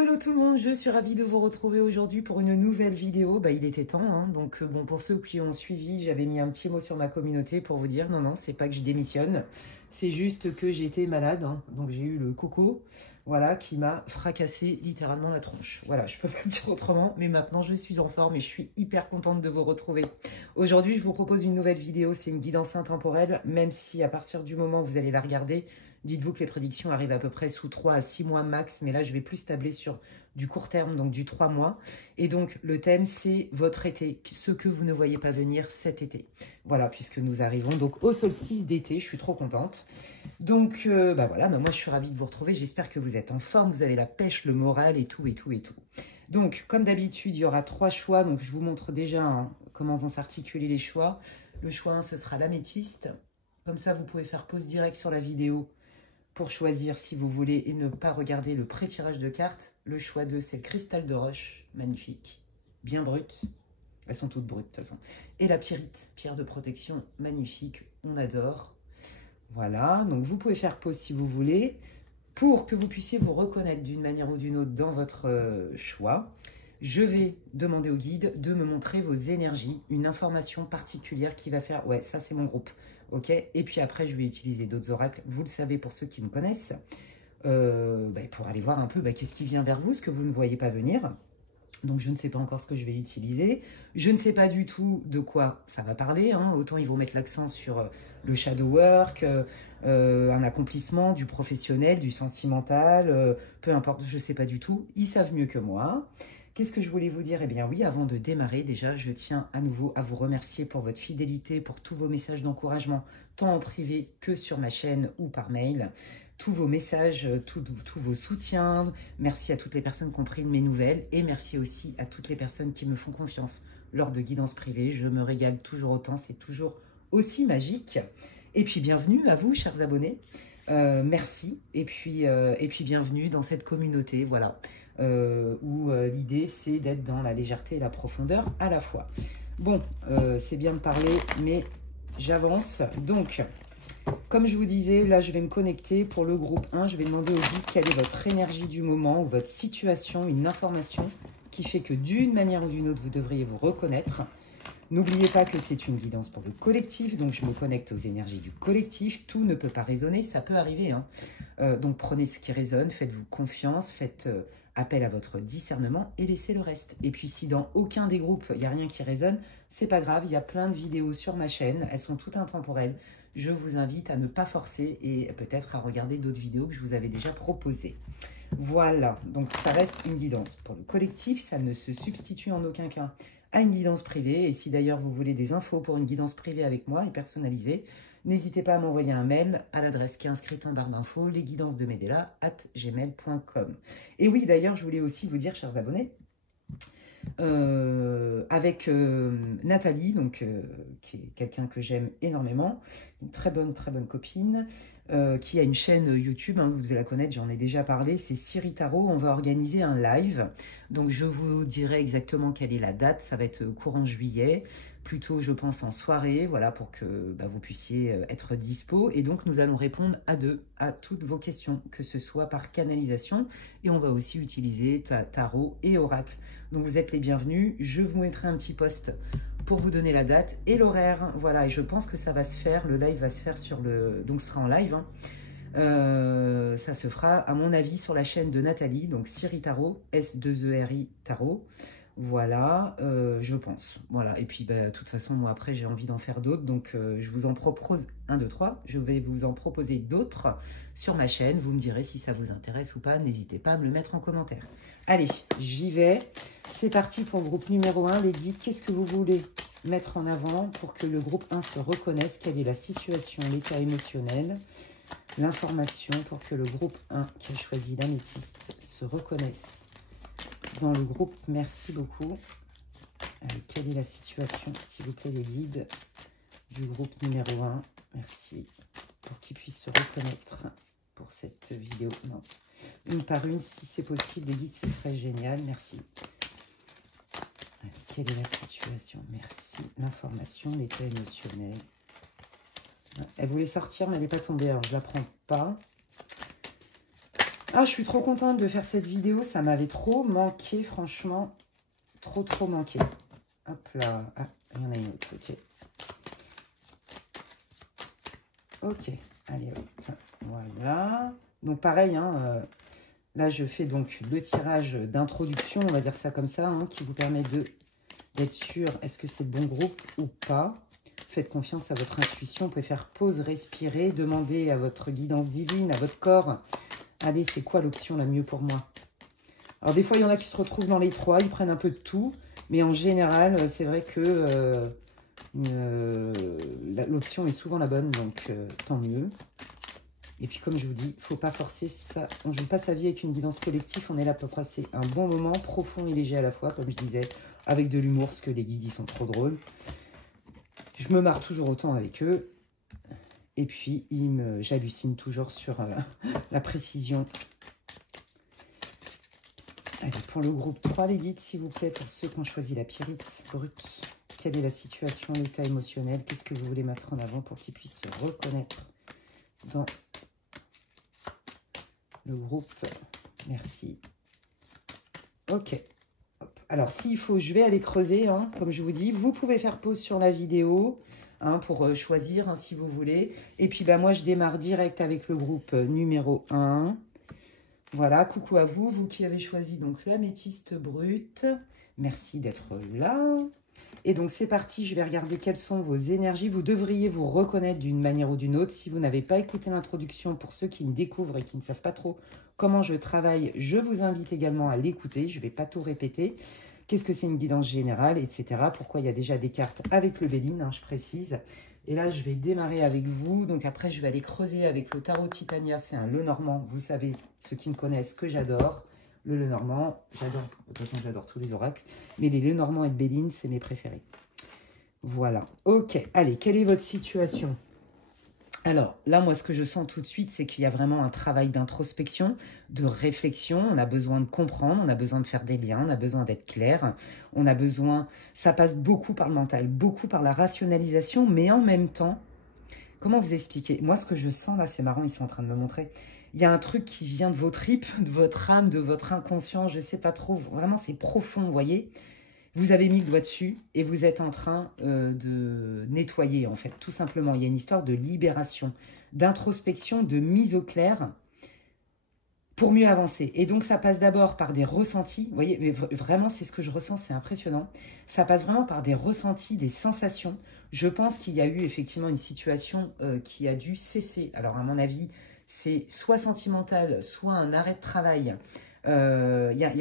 Hello tout le monde, je suis ravie de vous retrouver aujourd'hui pour une nouvelle vidéo. Il était temps, hein. Donc bon, pour ceux qui ont suivi, j'avais mis un petit mot sur ma communauté pour vous dire non, c'est pas que je démissionne, c'est juste que j'ai été malade, hein. Donc j'ai eu le coco, voilà, qui m'a fracassé littéralement la tronche. Voilà, je peux pas le dire autrement, mais maintenant je suis en forme et je suis hyper contente de vous retrouver. Aujourd'hui, je vous propose une nouvelle vidéo, c'est une guidance intemporelle, même si à partir du moment où vous allez la regarder, dites-vous que les prédictions arrivent à peu près sous 3 à 6 mois max, mais là, je vais plus tabler sur du court terme, donc du 3 mois. Et donc, le thème, c'est votre été, ce que vous ne voyez pas venir cet été. Voilà, puisque nous arrivons donc au solstice d'été, je suis trop contente. Donc, voilà, moi, je suis ravie de vous retrouver. J'espère que vous êtes en forme, vous avez la pêche, le moral et tout, et tout, et tout. Donc, comme d'habitude, il y aura 3 choix. Donc, je vous montre déjà hein, comment vont s'articuler les choix. Le choix 1, ce sera l'améthyste. Comme ça, vous pouvez faire pause direct sur la vidéo pour choisir si vous voulez et ne pas regarder le pré-tirage de cartes. Le choix 2, c'est le cristal de roche, magnifique, bien brut. Elles sont toutes brutes de toute façon. Et la pyrite, pierre de protection, magnifique, on adore. Voilà, donc vous pouvez faire pause si vous voulez pour que vous puissiez vous reconnaître d'une manière ou d'une autre dans votre choix. Je vais demander au guide de me montrer vos énergies, une information particulière qui va faire, ouais, ça c'est mon groupe, ok. Et puis après, je vais utiliser d'autres oracles, vous le savez pour ceux qui me connaissent, pour aller voir un peu qu'est-ce qui vient vers vous, ce que vous ne voyez pas venir. Donc, je ne sais pas encore ce que je vais utiliser. Je ne sais pas du tout de quoi ça va parler. Hein. Autant ils vont mettre l'accent sur le shadow work, un accomplissement, du professionnel, du sentimental, peu importe, je ne sais pas du tout. Ils savent mieux que moi. Qu'est-ce que je voulais vous dire? Eh bien oui, avant de démarrer, déjà, je tiens à nouveau à vous remercier pour votre fidélité, pour tous vos messages d'encouragement, tant en privé que sur ma chaîne ou par mail. Tous vos messages, tous vos soutiens. Merci à toutes les personnes qui ont pris de mes nouvelles et merci aussi à toutes les personnes qui me font confiance lors de guidances privées. Je me régale toujours autant, c'est toujours aussi magique. Et puis bienvenue à vous, chers abonnés. Merci et puis bienvenue dans cette communauté, voilà, où l'idée c'est d'être dans la légèreté et la profondeur à la fois. Bon, c'est bien de parler, mais j'avance. Donc, comme je vous disais, là, je vais me connecter pour le groupe 1. Je vais demander au guide quelle est votre énergie du moment ou votre situation, une information qui fait que d'une manière ou d'une autre, vous devriez vous reconnaître. N'oubliez pas que c'est une guidance pour le collectif, donc je me connecte aux énergies du collectif. Tout ne peut pas résonner, ça peut arriver. Hein. Donc prenez ce qui résonne, faites-vous confiance, faites appel à votre discernement et laissez le reste. Et puis si dans aucun des groupes, il n'y a rien qui résonne, c'est pas grave, il y a plein de vidéos sur ma chaîne, elles sont toutes intemporelles. Je vous invite à ne pas forcer et peut-être à regarder d'autres vidéos que je vous avais déjà proposées. Voilà, donc ça reste une guidance pour le collectif, ça ne se substitue en aucun cas à une guidance privée. Et si d'ailleurs vous voulez des infos pour une guidance privée avec moi et personnalisée, n'hésitez pas à m'envoyer un mail à l'adresse qui est inscrite en barre d'infos, lesguidancesdemedela@gmail.com. Et oui, d'ailleurs, je voulais aussi vous dire, chers abonnés, avec Nathalie, donc, qui est quelqu'un que j'aime énormément, une très bonne copine, qui a une chaîne YouTube, hein, vous devez la connaître, j'en ai déjà parlé, c'est Siri Tarot. On va organiser un live, donc je vous dirai exactement quelle est la date, ça va être courant juillet, plutôt je pense en soirée, voilà, pour que vous puissiez être dispo, et donc nous allons répondre à deux à toutes vos questions, que ce soit par canalisation, et on va aussi utiliser tarot et oracle. Donc vous êtes les bienvenus, je vous mettrai un petit post pour vous donner la date et l'horaire, voilà, et je pense que ça va se faire, le live va se faire sur le, donc ce sera en live, hein. Ça se fera à mon avis sur la chaîne de Nathalie, donc Siri Tarot, S2ERI Tarot, voilà, je pense, voilà, et puis de toute façon, moi après j'ai envie d'en faire d'autres, donc je vous en propose 1, 2, 3, je vais vous en proposer d'autres sur ma chaîne, vous me direz si ça vous intéresse ou pas, n'hésitez pas à me le mettre en commentaire. Allez, j'y vais, c'est parti pour le groupe numéro 1, les guides, qu'est-ce que vous voulez mettre en avant pour que le groupe 1 se reconnaisse, quelle est la situation, l'état émotionnel, l'information pour que le groupe 1 qui a choisi l'améthyste se reconnaisse dans le groupe. Merci beaucoup. Allez, quelle est la situation, s'il vous plaît, les guides du groupe numéro 1? Merci. Pour qu'ils puissent se reconnaître pour cette vidéo. Non, une par une, si c'est possible, les guides, ce serait génial. Merci. Allez, quelle est la situation? Merci. L'information, l'état émotionnel. Elle voulait sortir, mais elle n'est pas tombée, alors je ne la prends pas. Ah, je suis trop contente de faire cette vidéo. Ça m'avait trop manqué, franchement. Trop manqué. Hop là. Ah, il y en a une autre. Ok. Ok. Allez, hop. Voilà. Donc, pareil, hein, là, je fais donc le tirage d'introduction, on va dire ça comme ça, hein, qui vous permet d'être sûr, est-ce que c'est le bon groupe ou pas. Faites confiance à votre intuition. Vous pouvez faire pause, respirer, demander à votre guidance divine, à votre corps. Allez, c'est quoi l'option la mieux pour moi? Alors, des fois, il y en a qui se retrouvent dans les trois, ils prennent un peu de tout. Mais en général, c'est vrai que l'option est souvent la bonne, donc tant mieux. Et puis, comme je vous dis, il ne faut pas forcer ça. On ne joue pas sa vie avec une guidance collective. On est là pour passer un bon moment, profond et léger à la fois, comme je disais, avec de l'humour, parce que les guides, ils sont trop drôles. Je me marre toujours autant avec eux. Et puis, j'hallucine toujours sur la précision. Allez, pour le groupe 3, les guides, s'il vous plaît, pour ceux qui ont choisi la pyrite brute. Quelle est la situation, l'état émotionnel? Qu'est-ce que vous voulez mettre en avant pour qu'ils puissent se reconnaître dans le groupe? Merci. Ok. Hop. Alors, s'il faut, je vais aller creuser, hein, comme je vous dis. Vous pouvez faire pause sur la vidéo hein, pour choisir, hein, si vous voulez. Et puis, bah, moi, je démarre direct avec le groupe numéro 1. Voilà, coucou à vous, vous qui avez choisi donc l'améthyste brute. Merci d'être là. Et donc, c'est parti, je vais regarder quelles sont vos énergies. Vous devriez vous reconnaître d'une manière ou d'une autre. Si vous n'avez pas écouté l'introduction, pour ceux qui me découvrent et qui ne savent pas trop comment je travaille, je vous invite également à l'écouter. Je ne vais pas tout répéter. Qu'est-ce que c'est une guidance générale, etc. Pourquoi il y a déjà des cartes avec le Béline, hein, je précise. Et là, je vais démarrer avec vous. Donc après, je vais aller creuser avec le tarot Titania. C'est un Lenormand. Vous savez, ceux qui me connaissent, que j'adore. Le Lenormand, j'adore. De toute façon, j'adore tous les oracles. Mais les Lenormand et le Béline, c'est mes préférés. Voilà. Ok. Allez, quelle est votre situation? Alors, là, moi, ce que je sens tout de suite, c'est qu'il y a vraiment un travail d'introspection, de réflexion. On a besoin de comprendre, on a besoin de faire des liens, on a besoin d'être clair. On a besoin... Ça passe beaucoup par le mental, beaucoup par la rationalisation, mais en même temps, comment vous expliquer? Moi, ce que je sens, là, c'est marrant, ils sont en train de me montrer. Il y a un truc qui vient de vos tripes, de votre âme, de votre inconscient, je ne sais pas trop. Vraiment, c'est profond, vous voyez? Vous avez mis le doigt dessus et vous êtes en train de nettoyer, en fait, tout simplement. Il y a une histoire de libération, d'introspection, de mise au clair pour mieux avancer. Et donc, ça passe d'abord par des ressentis. Vous voyez, mais vraiment, c'est ce que je ressens, c'est impressionnant. Ça passe vraiment par des ressentis, des sensations. Je pense qu'il y a eu effectivement une situation qui a dû cesser. Alors, à mon avis, c'est soit sentimental, soit un arrêt de travail. Y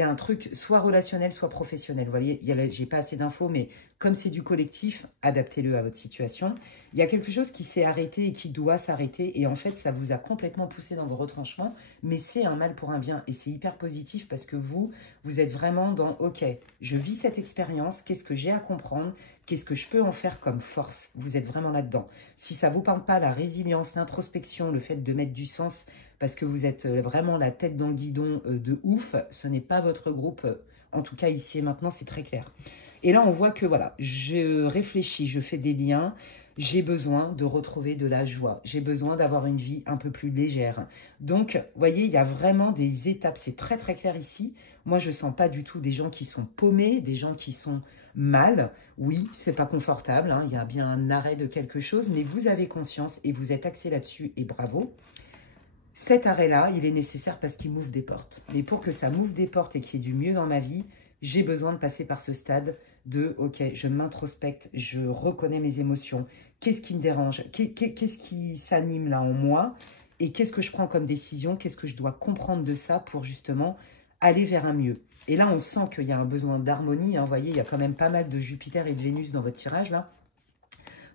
a un truc soit relationnel, soit professionnel. Vous voyez, j'ai pas assez d'infos, mais comme c'est du collectif, adaptez-le à votre situation. Il y a quelque chose qui s'est arrêté et qui doit s'arrêter. Et en fait, ça vous a complètement poussé dans vos retranchements. Mais c'est un mal pour un bien. Et c'est hyper positif parce que vous êtes vraiment dans « Ok, je vis cette expérience. Qu'est-ce que j'ai à comprendre? Qu'est-ce que je peux en faire comme force ?» Vous êtes vraiment là-dedans. Si ça ne vous parle pas, la résilience, l'introspection, le fait de mettre du sens parce que vous êtes vraiment la tête dans le guidon de ouf, ce n'est pas votre groupe. En tout cas, ici et maintenant, c'est très clair. Et là, on voit que voilà, je réfléchis, je fais des liens. J'ai besoin de retrouver de la joie. J'ai besoin d'avoir une vie un peu plus légère. Donc, vous voyez, il y a vraiment des étapes. C'est très, très clair ici. Moi, je ne sens pas du tout des gens qui sont paumés, des gens qui sont mal. Oui, c'est pas confortable. Hein, il y a bien un arrêt de quelque chose, mais vous avez conscience et vous êtes axé là-dessus et bravo. Cet arrêt-là, il est nécessaire parce qu'il m'ouvre des portes. Mais pour que ça m'ouvre des portes et qu'il y ait du mieux dans ma vie, j'ai besoin de passer par ce stade de « Ok, je m'introspecte, je reconnais mes émotions. Qu'est-ce qui me dérange? Qu'est-ce qui s'anime là en moi? Et qu'est-ce que je prends comme décision? Qu'est-ce que je dois comprendre de ça pour justement aller vers un mieux ?» Et là, on sent qu'il y a un besoin d'harmonie. Hein, vous voyez, il y a quand même pas mal de Jupiter et de Vénus dans votre tirage là.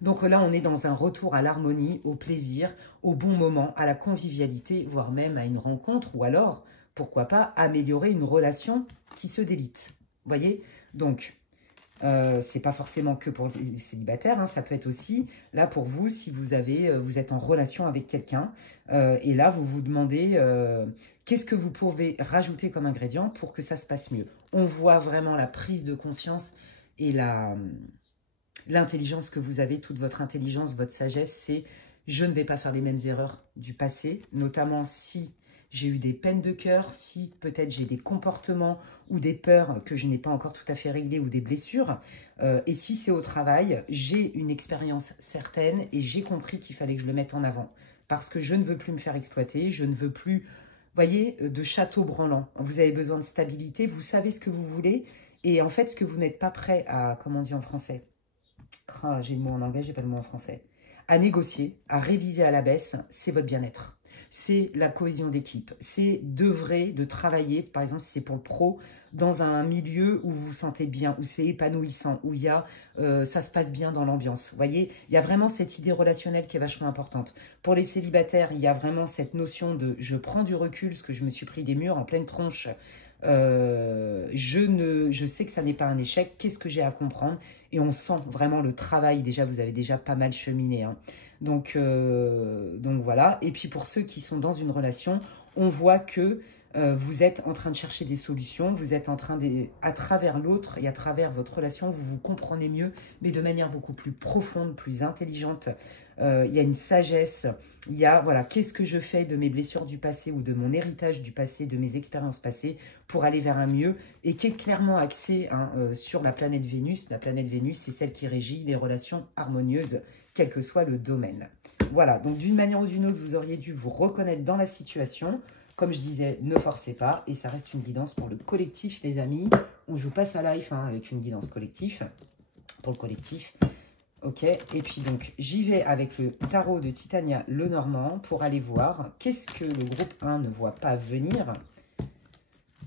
Donc là, on est dans un retour à l'harmonie, au plaisir, au bon moment, à la convivialité, voire même à une rencontre, ou alors, pourquoi pas, améliorer une relation qui se délite. Vous voyez? Donc, c'est pas forcément que pour les célibataires, hein, ça peut être aussi, là pour vous, si vous êtes en relation avec quelqu'un, et là, vous vous demandez qu'est-ce que vous pouvez rajouter comme ingrédient pour que ça se passe mieux. On voit vraiment la prise de conscience et l'intelligence que vous avez, toute votre intelligence, votre sagesse, c'est « je ne vais pas faire les mêmes erreurs du passé », notamment si j'ai eu des peines de cœur, si peut-être j'ai des comportements ou des peurs que je n'ai pas encore tout à fait réglées ou des blessures. Et si c'est au travail, j'ai une expérience certaine et j'ai compris qu'il fallait que je le mette en avant. Parce que je ne veux plus me faire exploiter, je ne veux plus, voyez, de château branlant. Vous avez besoin de stabilité, vous savez ce que vous voulez. Et en fait, ce que vous n'êtes pas prêt à, comment on dit en français, j'ai le mot en anglais, j'ai pas le mot en français, à négocier, à réviser à la baisse, c'est votre bien-être. C'est la cohésion d'équipe. C'est d'œuvrer, de travailler, par exemple, si c'est pour le pro, dans un milieu où vous vous sentez bien, où c'est épanouissant, où il y a, ça se passe bien dans l'ambiance. Vous voyez, il y a vraiment cette idée relationnelle qui est vachement importante. Pour les célibataires, il y a vraiment cette notion de je prends du recul, parce que je me suis pris des murs en pleine tronche. Je sais que ça n'est pas un échec. Qu'est-ce que j'ai à comprendre? Et on sent vraiment le travail. Déjà, vous avez déjà pas mal cheminé, hein. Donc voilà. Et puis pour ceux qui sont dans une relation, on voit que vous êtes en train de chercher des solutions. Vous êtes en train de, à travers l'autre et à travers votre relation, vous vous comprenez mieux, mais de manière beaucoup plus profonde, plus intelligente. Il y a une sagesse. Il y a, voilà, qu'est-ce que je fais de mes blessures du passé ou de mon héritage du passé, de mes expériences passées pour aller vers un mieux et qui est clairement axé, hein, sur la planète Vénus. La planète Vénus, c'est celle qui régit les relations harmonieuses, quel que soit le domaine. Voilà, donc d'une manière ou d'une autre, vous auriez dû vous reconnaître dans la situation. Comme je disais, ne forcez pas et ça reste une guidance pour le collectif, les amis. On joue pas sa life, hein, avec une guidance collective, pour le collectif. Ok, et puis donc j'y vais avec le tarot de Titania Lenormand pour aller voir qu'est-ce que le groupe 1 ne voit pas venir.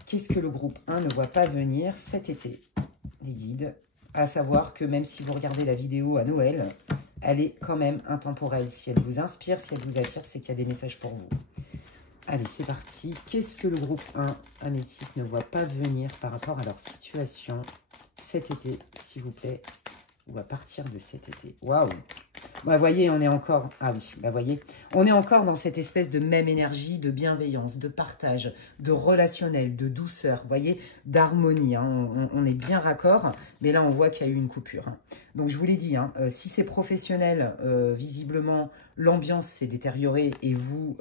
Qu'est-ce que le groupe 1 ne voit pas venir cet été, les guides. À savoir que même si vous regardez la vidéo à Noël, elle est quand même intemporelle. Si elle vous inspire, si elle vous attire, c'est qu'il y a des messages pour vous. Allez, c'est parti. Qu'est-ce que le groupe 1 Améthyste ne voit pas venir par rapport à leur situation cet été, s'il vous plaît, ou à partir de cet été? Waouh! Bah, voyez, on est encore... Ah oui, bah, voyez, on est encore dans cette espèce de même énergie, de bienveillance, de partage, de relationnel, de douceur, voyez, d'harmonie. Hein. On est bien raccord, mais là, on voit qu'il y a eu une coupure. Hein. Donc, je vous l'ai dit, hein, si c'est professionnel, visiblement, l'ambiance s'est détériorée et vous,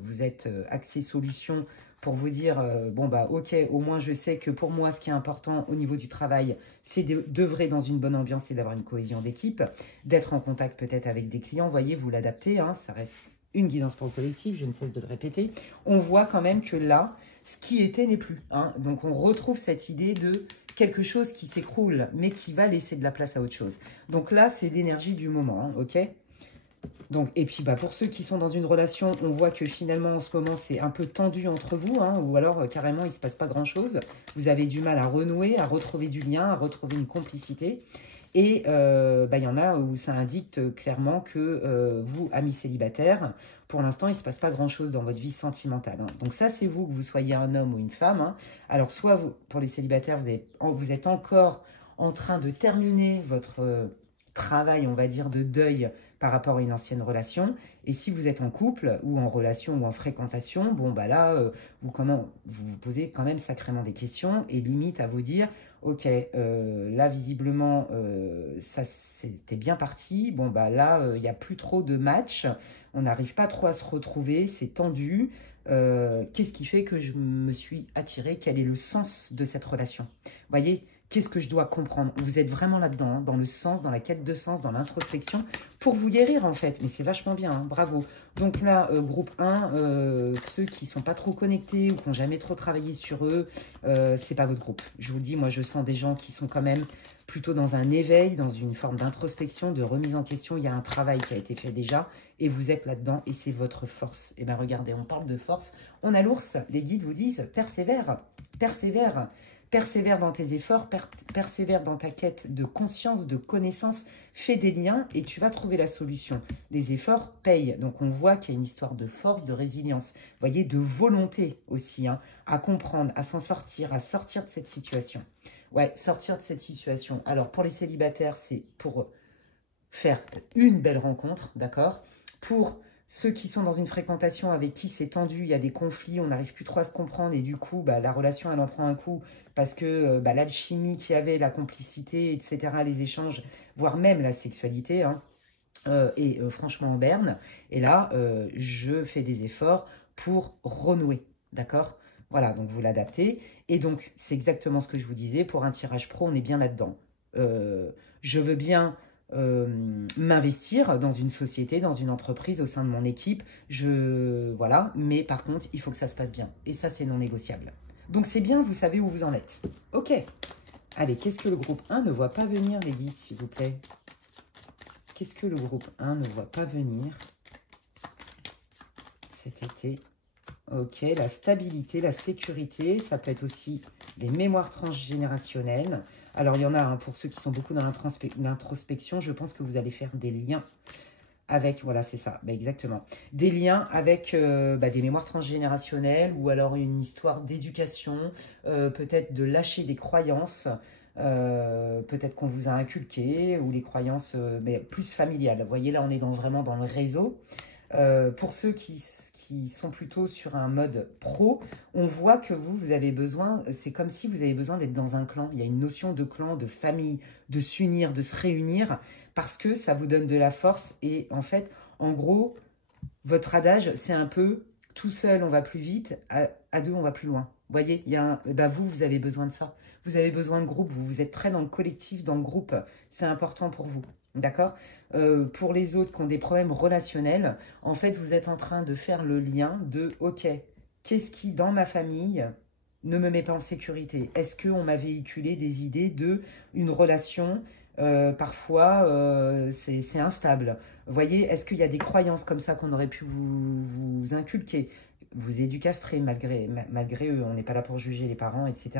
vous êtes axé solution pour vous dire, bon, bah, ok, au moins, je sais que pour moi, ce qui est important au niveau du travail, c'est d'œuvrer dans une bonne ambiance et d'avoir une cohésion d'équipe, d'être en contact peut-être avec des clients. Voyez, vous l'adaptez, hein, ça reste une guidance pour le collectif, je ne cesse de le répéter. On voit quand même que là, ce qui était n'est plus. Hein. Donc, on retrouve cette idée de quelque chose qui s'écroule, mais qui va laisser de la place à autre chose. Donc là, c'est l'énergie du moment, hein, ok ? Donc, et puis, bah, pour ceux qui sont dans une relation, on voit que finalement, en ce moment, c'est un peu tendu entre vous, hein, ou alors, carrément, il ne se passe pas grand-chose. Vous avez du mal à renouer, à retrouver du lien, à retrouver une complicité. Et bah, y en a où ça indique clairement que vous, amis célibataires, pour l'instant, il ne se passe pas grand-chose dans votre vie sentimentale. Hein. Donc ça, c'est vous, que vous soyez un homme ou une femme. Hein. Alors, soit vous, pour les célibataires, vous êtes encore en train de terminer votre travail, on va dire, de deuil par rapport à une ancienne relation. Et si vous êtes en couple ou en relation ou en fréquentation, bon, bah là, vous vous posez quand même sacrément des questions et limite à vous dire, ok, là, visiblement, ça c'était bien parti. Bon, bah là, il n'y a plus trop de matchs. On n'arrive pas trop à se retrouver. C'est tendu. Qu'est-ce qui fait que je me suis attirée? Quel est le sens de cette relation? Vous voyez, qu'est-ce que je dois comprendre? Vous êtes vraiment là-dedans, hein, dans le sens, dans la quête de sens, dans l'introspection, pour vous guérir en fait. Mais c'est vachement bien, hein, bravo. Donc là, groupe 1, ceux qui ne sont pas trop connectés ou qui n'ont jamais trop travaillé sur eux, c'est pas votre groupe. Je vous dis, moi je sens des gens qui sont quand même plutôt dans un éveil, dans une forme d'introspection, de remise en question. Il y a un travail qui a été fait déjà et vous êtes là-dedans et c'est votre force. Et bien regardez, on parle de force. On a l'ours, les guides vous disent, persévère, persévère. Persévère dans tes efforts, persévère dans ta quête de conscience, de connaissance, fais des liens et tu vas trouver la solution. Les efforts payent. Donc, on voit qu'il y a une histoire de force, de résilience, vous voyez, de volonté aussi, hein, à comprendre, à s'en sortir, à sortir de cette situation. Ouais, sortir de cette situation. Alors, pour les célibataires, c'est pour faire une belle rencontre, d'accord ? Pour ceux qui sont dans une fréquentation avec qui c'est tendu, il y a des conflits, on n'arrive plus trop à se comprendre et du coup, bah, la relation, elle en prend un coup parce que bah, l'alchimie qu'il y avait, la complicité, etc., les échanges, voire même la sexualité, hein, est franchement en berne. Et là, je fais des efforts pour renouer, d'accord? Voilà, donc vous l'adaptez. Et donc, c'est exactement ce que je vous disais. Pour un tirage pro, on est bien là-dedans. Je veux bien m'investir dans une société, dans une entreprise, au sein de mon équipe. Voilà, mais par contre, il faut que ça se passe bien. Et ça, c'est non négociable. Donc, c'est bien, vous savez où vous en êtes. Ok. Allez, qu'est-ce que le groupe 1 ne voit pas venir, les guides, s'il vous plaît? Qu'est-ce que le groupe 1 ne voit pas venir cet été? Ok, la stabilité, la sécurité, ça peut être aussi les mémoires transgénérationnelles. Alors, il y en a, hein, pour ceux qui sont beaucoup dans l'introspection, je pense que vous allez faire des liens avec, voilà, c'est ça, bah, exactement. Des liens avec des mémoires transgénérationnelles ou alors une histoire d'éducation, peut-être de lâcher des croyances, peut-être qu'on vous a inculqué, ou les croyances mais plus familiales. Vous voyez, là, on est vraiment dans le réseau. Pour ceux qui sont plutôt sur un mode pro, on voit que vous avez besoin, c'est comme si vous avez besoin d'être dans un clan. Il y a une notion de clan, de famille, de s'unir, de se réunir, parce que ça vous donne de la force. Et en fait, en gros, votre adage, c'est un peu tout seul, on va plus vite, à deux, on va plus loin. Vous voyez, vous avez besoin de ça. Vous avez besoin de groupe, vous êtes très dans le collectif, dans le groupe. C'est important pour vous. D'accord? Pour les autres qui ont des problèmes relationnels, en fait, vous êtes en train de faire le lien de, ok, qu'est-ce qui, dans ma famille, ne me met pas en sécurité? Est-ce qu'on m'a véhiculé des idées de une relation, parfois, c'est instable? Vous voyez, est-ce qu'il y a des croyances comme ça qu'on aurait pu vous inculquer? Vous éducastrez malgré eux, on n'est pas là pour juger les parents, etc.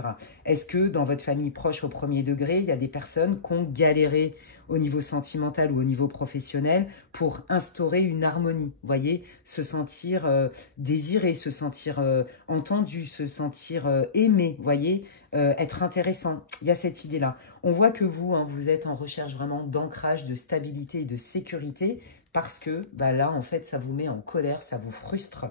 Est-ce que dans votre famille proche au premier degré, il y a des personnes qui ont galéré au niveau sentimental ou au niveau professionnel pour instaurer une harmonie? Vous voyez, se sentir désiré, se sentir entendu, se sentir aimé, vous voyez, être intéressant. Il y a cette idée-là. On voit que vous, hein, vous êtes en recherche vraiment d'ancrage, de stabilité et de sécurité parce que là, en fait, ça vous met en colère, ça vous frustre.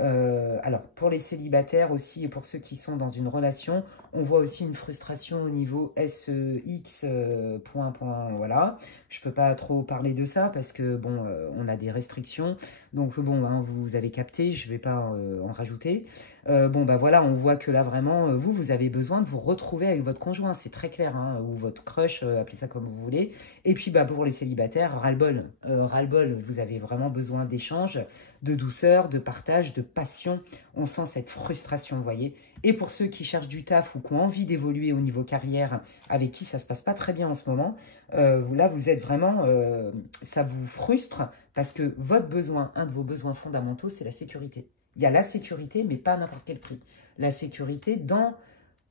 Alors, pour les célibataires aussi et pour ceux qui sont dans une relation, on voit aussi une frustration au niveau SEX, voilà. Je ne peux pas trop parler de ça parce que, bon, on a des restrictions. Donc, bon, hein, vous avez capté, je ne vais pas en rajouter. Voilà, on voit que là, vraiment, vous avez besoin de vous retrouver avec votre conjoint. C'est très clair, hein, ou votre crush, appelez ça comme vous voulez. Et puis, pour les célibataires, ras-le-bol. Ras-le-bol, vous avez vraiment besoin d'échanges, de douceur, de partage, de passion. On sent cette frustration, vous voyez. Et pour ceux qui cherchent du taf ou qui ont envie d'évoluer au niveau carrière, avec qui ça ne se passe pas très bien en ce moment, là, vous êtes vraiment, ça vous frustre parce que votre besoin, un de vos besoins fondamentaux, c'est la sécurité. Il y a la sécurité, mais pas à n'importe quel prix. La sécurité dans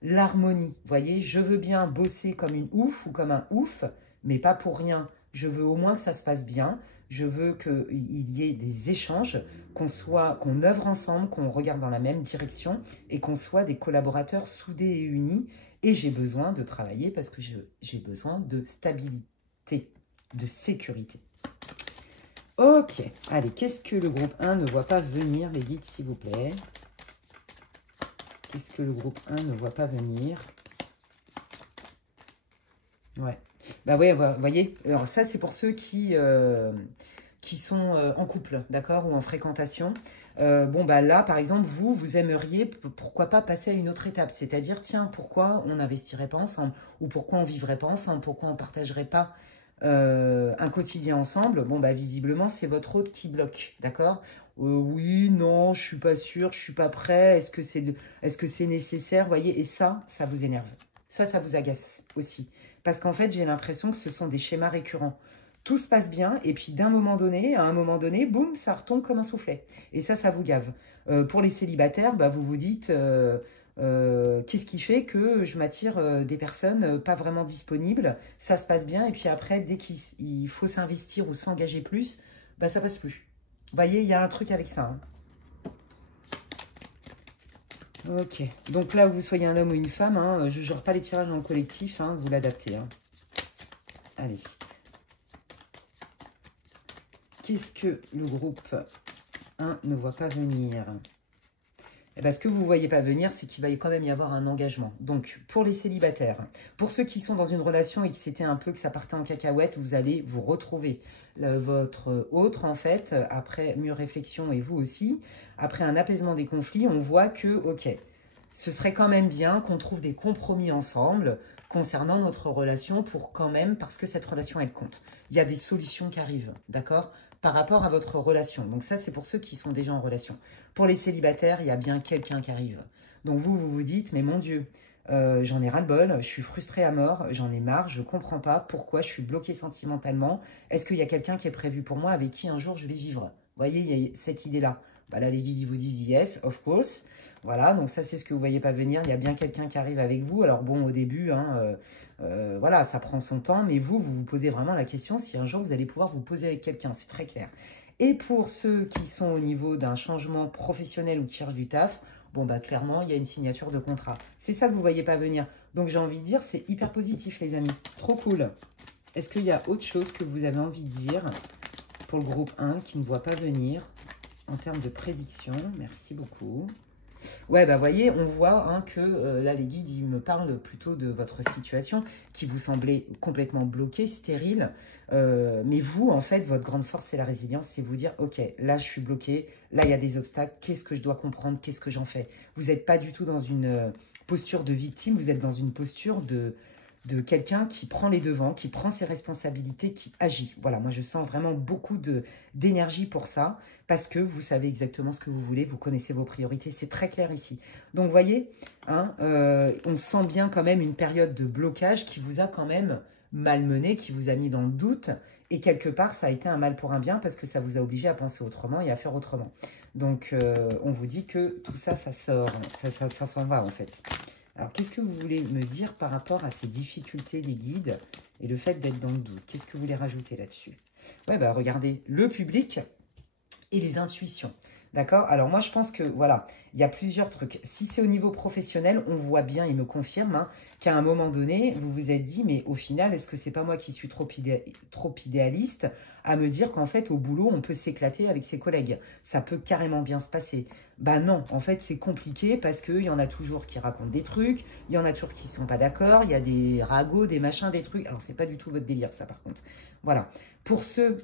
l'harmonie. Vous voyez, je veux bien bosser comme une ouf ou comme un ouf, mais pas pour rien. Je veux au moins que ça se passe bien. Je veux qu'il y ait des échanges, qu'on œuvre ensemble, qu'on regarde dans la même direction et qu'on soit des collaborateurs soudés et unis. Et j'ai besoin de travailler parce que j'ai besoin de stabilité, de sécurité. Ok, allez, qu'est-ce que le groupe 1 ne voit pas venir, les guides, s'il vous plaît? Qu'est-ce que le groupe 1 ne voit pas venir? Ouais. Ouais, vous voyez, alors ça, c'est pour ceux qui sont en couple, d'accord, ou en fréquentation. Là, par exemple, vous aimeriez, pourquoi pas, passer à une autre étape. C'est-à-dire, tiens, pourquoi on n'investirait pas ensemble? Ou pourquoi on vivrait pas ensemble? Pourquoi on ne partagerait pas un quotidien ensemble? Visiblement, c'est votre hôte qui bloque, d'accord? Oui, non, je suis pas sûre, je suis pas prêt. Est-ce que c'est nécessaire? Vous voyez, et ça vous énerve. Ça vous agace aussi. Parce qu'en fait, j'ai l'impression que ce sont des schémas récurrents. Tout se passe bien, et puis à un moment donné, boum, ça retombe comme un soufflet. Et ça vous gave. Pour les célibataires, vous vous dites, qu'est-ce qui fait que je m'attire des personnes pas vraiment disponibles? Ça se passe bien, et puis après, dès qu'il faut s'investir ou s'engager plus, ça passe plus. Vous voyez, il y a un truc avec ça. Hein. Ok, donc là, vous soyez un homme ou une femme, hein, je ne gère pas les tirages dans le collectif, hein, vous l'adaptez. Hein. Allez. Qu'est-ce que le groupe 1 ne voit pas venir? Eh ben, ce que vous ne voyez pas venir, c'est qu'il va quand même y avoir un engagement. Donc, pour les célibataires, pour ceux qui sont dans une relation et que c'était un peu que ça partait en cacahuète, vous allez vous retrouver. Votre autre, en fait, après mûre réflexion et vous aussi, après un apaisement des conflits, on voit que, ok, ce serait quand même bien qu'on trouve des compromis ensemble concernant notre relation pour quand même, parce que cette relation, elle compte. Il y a des solutions qui arrivent, d'accord, par rapport à votre relation. Donc ça, c'est pour ceux qui sont déjà en relation. Pour les célibataires, il y a bien quelqu'un qui arrive. Donc vous vous dites, mais mon Dieu, j'en ai ras-le-bol, je suis frustrée à mort, j'en ai marre, je ne comprends pas pourquoi je suis bloquée sentimentalement. Est-ce qu'il y a quelqu'un qui est prévu pour moi, avec qui un jour je vais vivre? Vous voyez, il y a cette idée-là. Bah là, les guides, ils vous disent yes, of course. Voilà, donc ça, c'est ce que vous ne voyez pas venir. Il y a bien quelqu'un qui arrive avec vous. Alors bon, au début, hein, voilà, ça prend son temps. Mais vous vous posez vraiment la question si un jour, vous allez pouvoir vous poser avec quelqu'un. C'est très clair. Et pour ceux qui sont au niveau d'un changement professionnel ou qui cherchent du taf, bon, bah clairement, il y a une signature de contrat. C'est ça que vous ne voyez pas venir. Donc, j'ai envie de dire, c'est hyper positif, les amis. Trop cool. Est-ce qu'il y a autre chose que vous avez envie de dire pour le groupe 1 qui ne voit pas venir en termes de prédiction? Merci beaucoup. Ouais, bah voyez, on voit hein, que là, les guides, ils me parlent plutôt de votre situation qui vous semblait complètement bloquée, stérile. Mais vous, en fait, votre grande force, c'est la résilience. C'est vous dire, ok, là, je suis bloqué. Là, il y a des obstacles. Qu'est-ce que je dois comprendre? Qu'est-ce que j'en fais? Vous n'êtes pas du tout dans une posture de victime. Vous êtes dans une posture de quelqu'un qui prend les devants, qui prend ses responsabilités, qui agit. Voilà, moi je sens vraiment beaucoup d'énergie pour ça, parce que vous savez exactement ce que vous voulez, vous connaissez vos priorités, c'est très clair ici. Donc vous voyez, hein, on sent bien quand même une période de blocage qui vous a quand même malmené, qui vous a mis dans le doute, et quelque part ça a été un mal pour un bien, parce que ça vous a obligé à penser autrement et à faire autrement. Donc on vous dit que tout ça, ça sort, ça s'en va en fait. Alors, qu'est-ce que vous voulez me dire par rapport à ces difficultés, les guides, et le fait d'être dans le doute? Qu'est-ce que vous voulez rajouter là-dessus? Ouais, bah regardez, le public et les intuitions. D'accord? Alors, moi, je pense que, voilà, il y a plusieurs trucs. Si c'est au niveau professionnel, on voit bien, il me confirme, hein, qu'à un moment donné, vous vous êtes dit, mais au final, est-ce que c'est pas moi qui suis trop idéaliste à me dire qu'en fait, au boulot, on peut s'éclater avec ses collègues? Ça peut carrément bien se passer. Bah non, en fait, c'est compliqué parce qu'il y en a toujours qui racontent des trucs, il y en a toujours qui ne sont pas d'accord, il y a des ragots, des machins, des trucs. Alors, c'est pas du tout votre délire, ça, par contre. Voilà. Pour ceux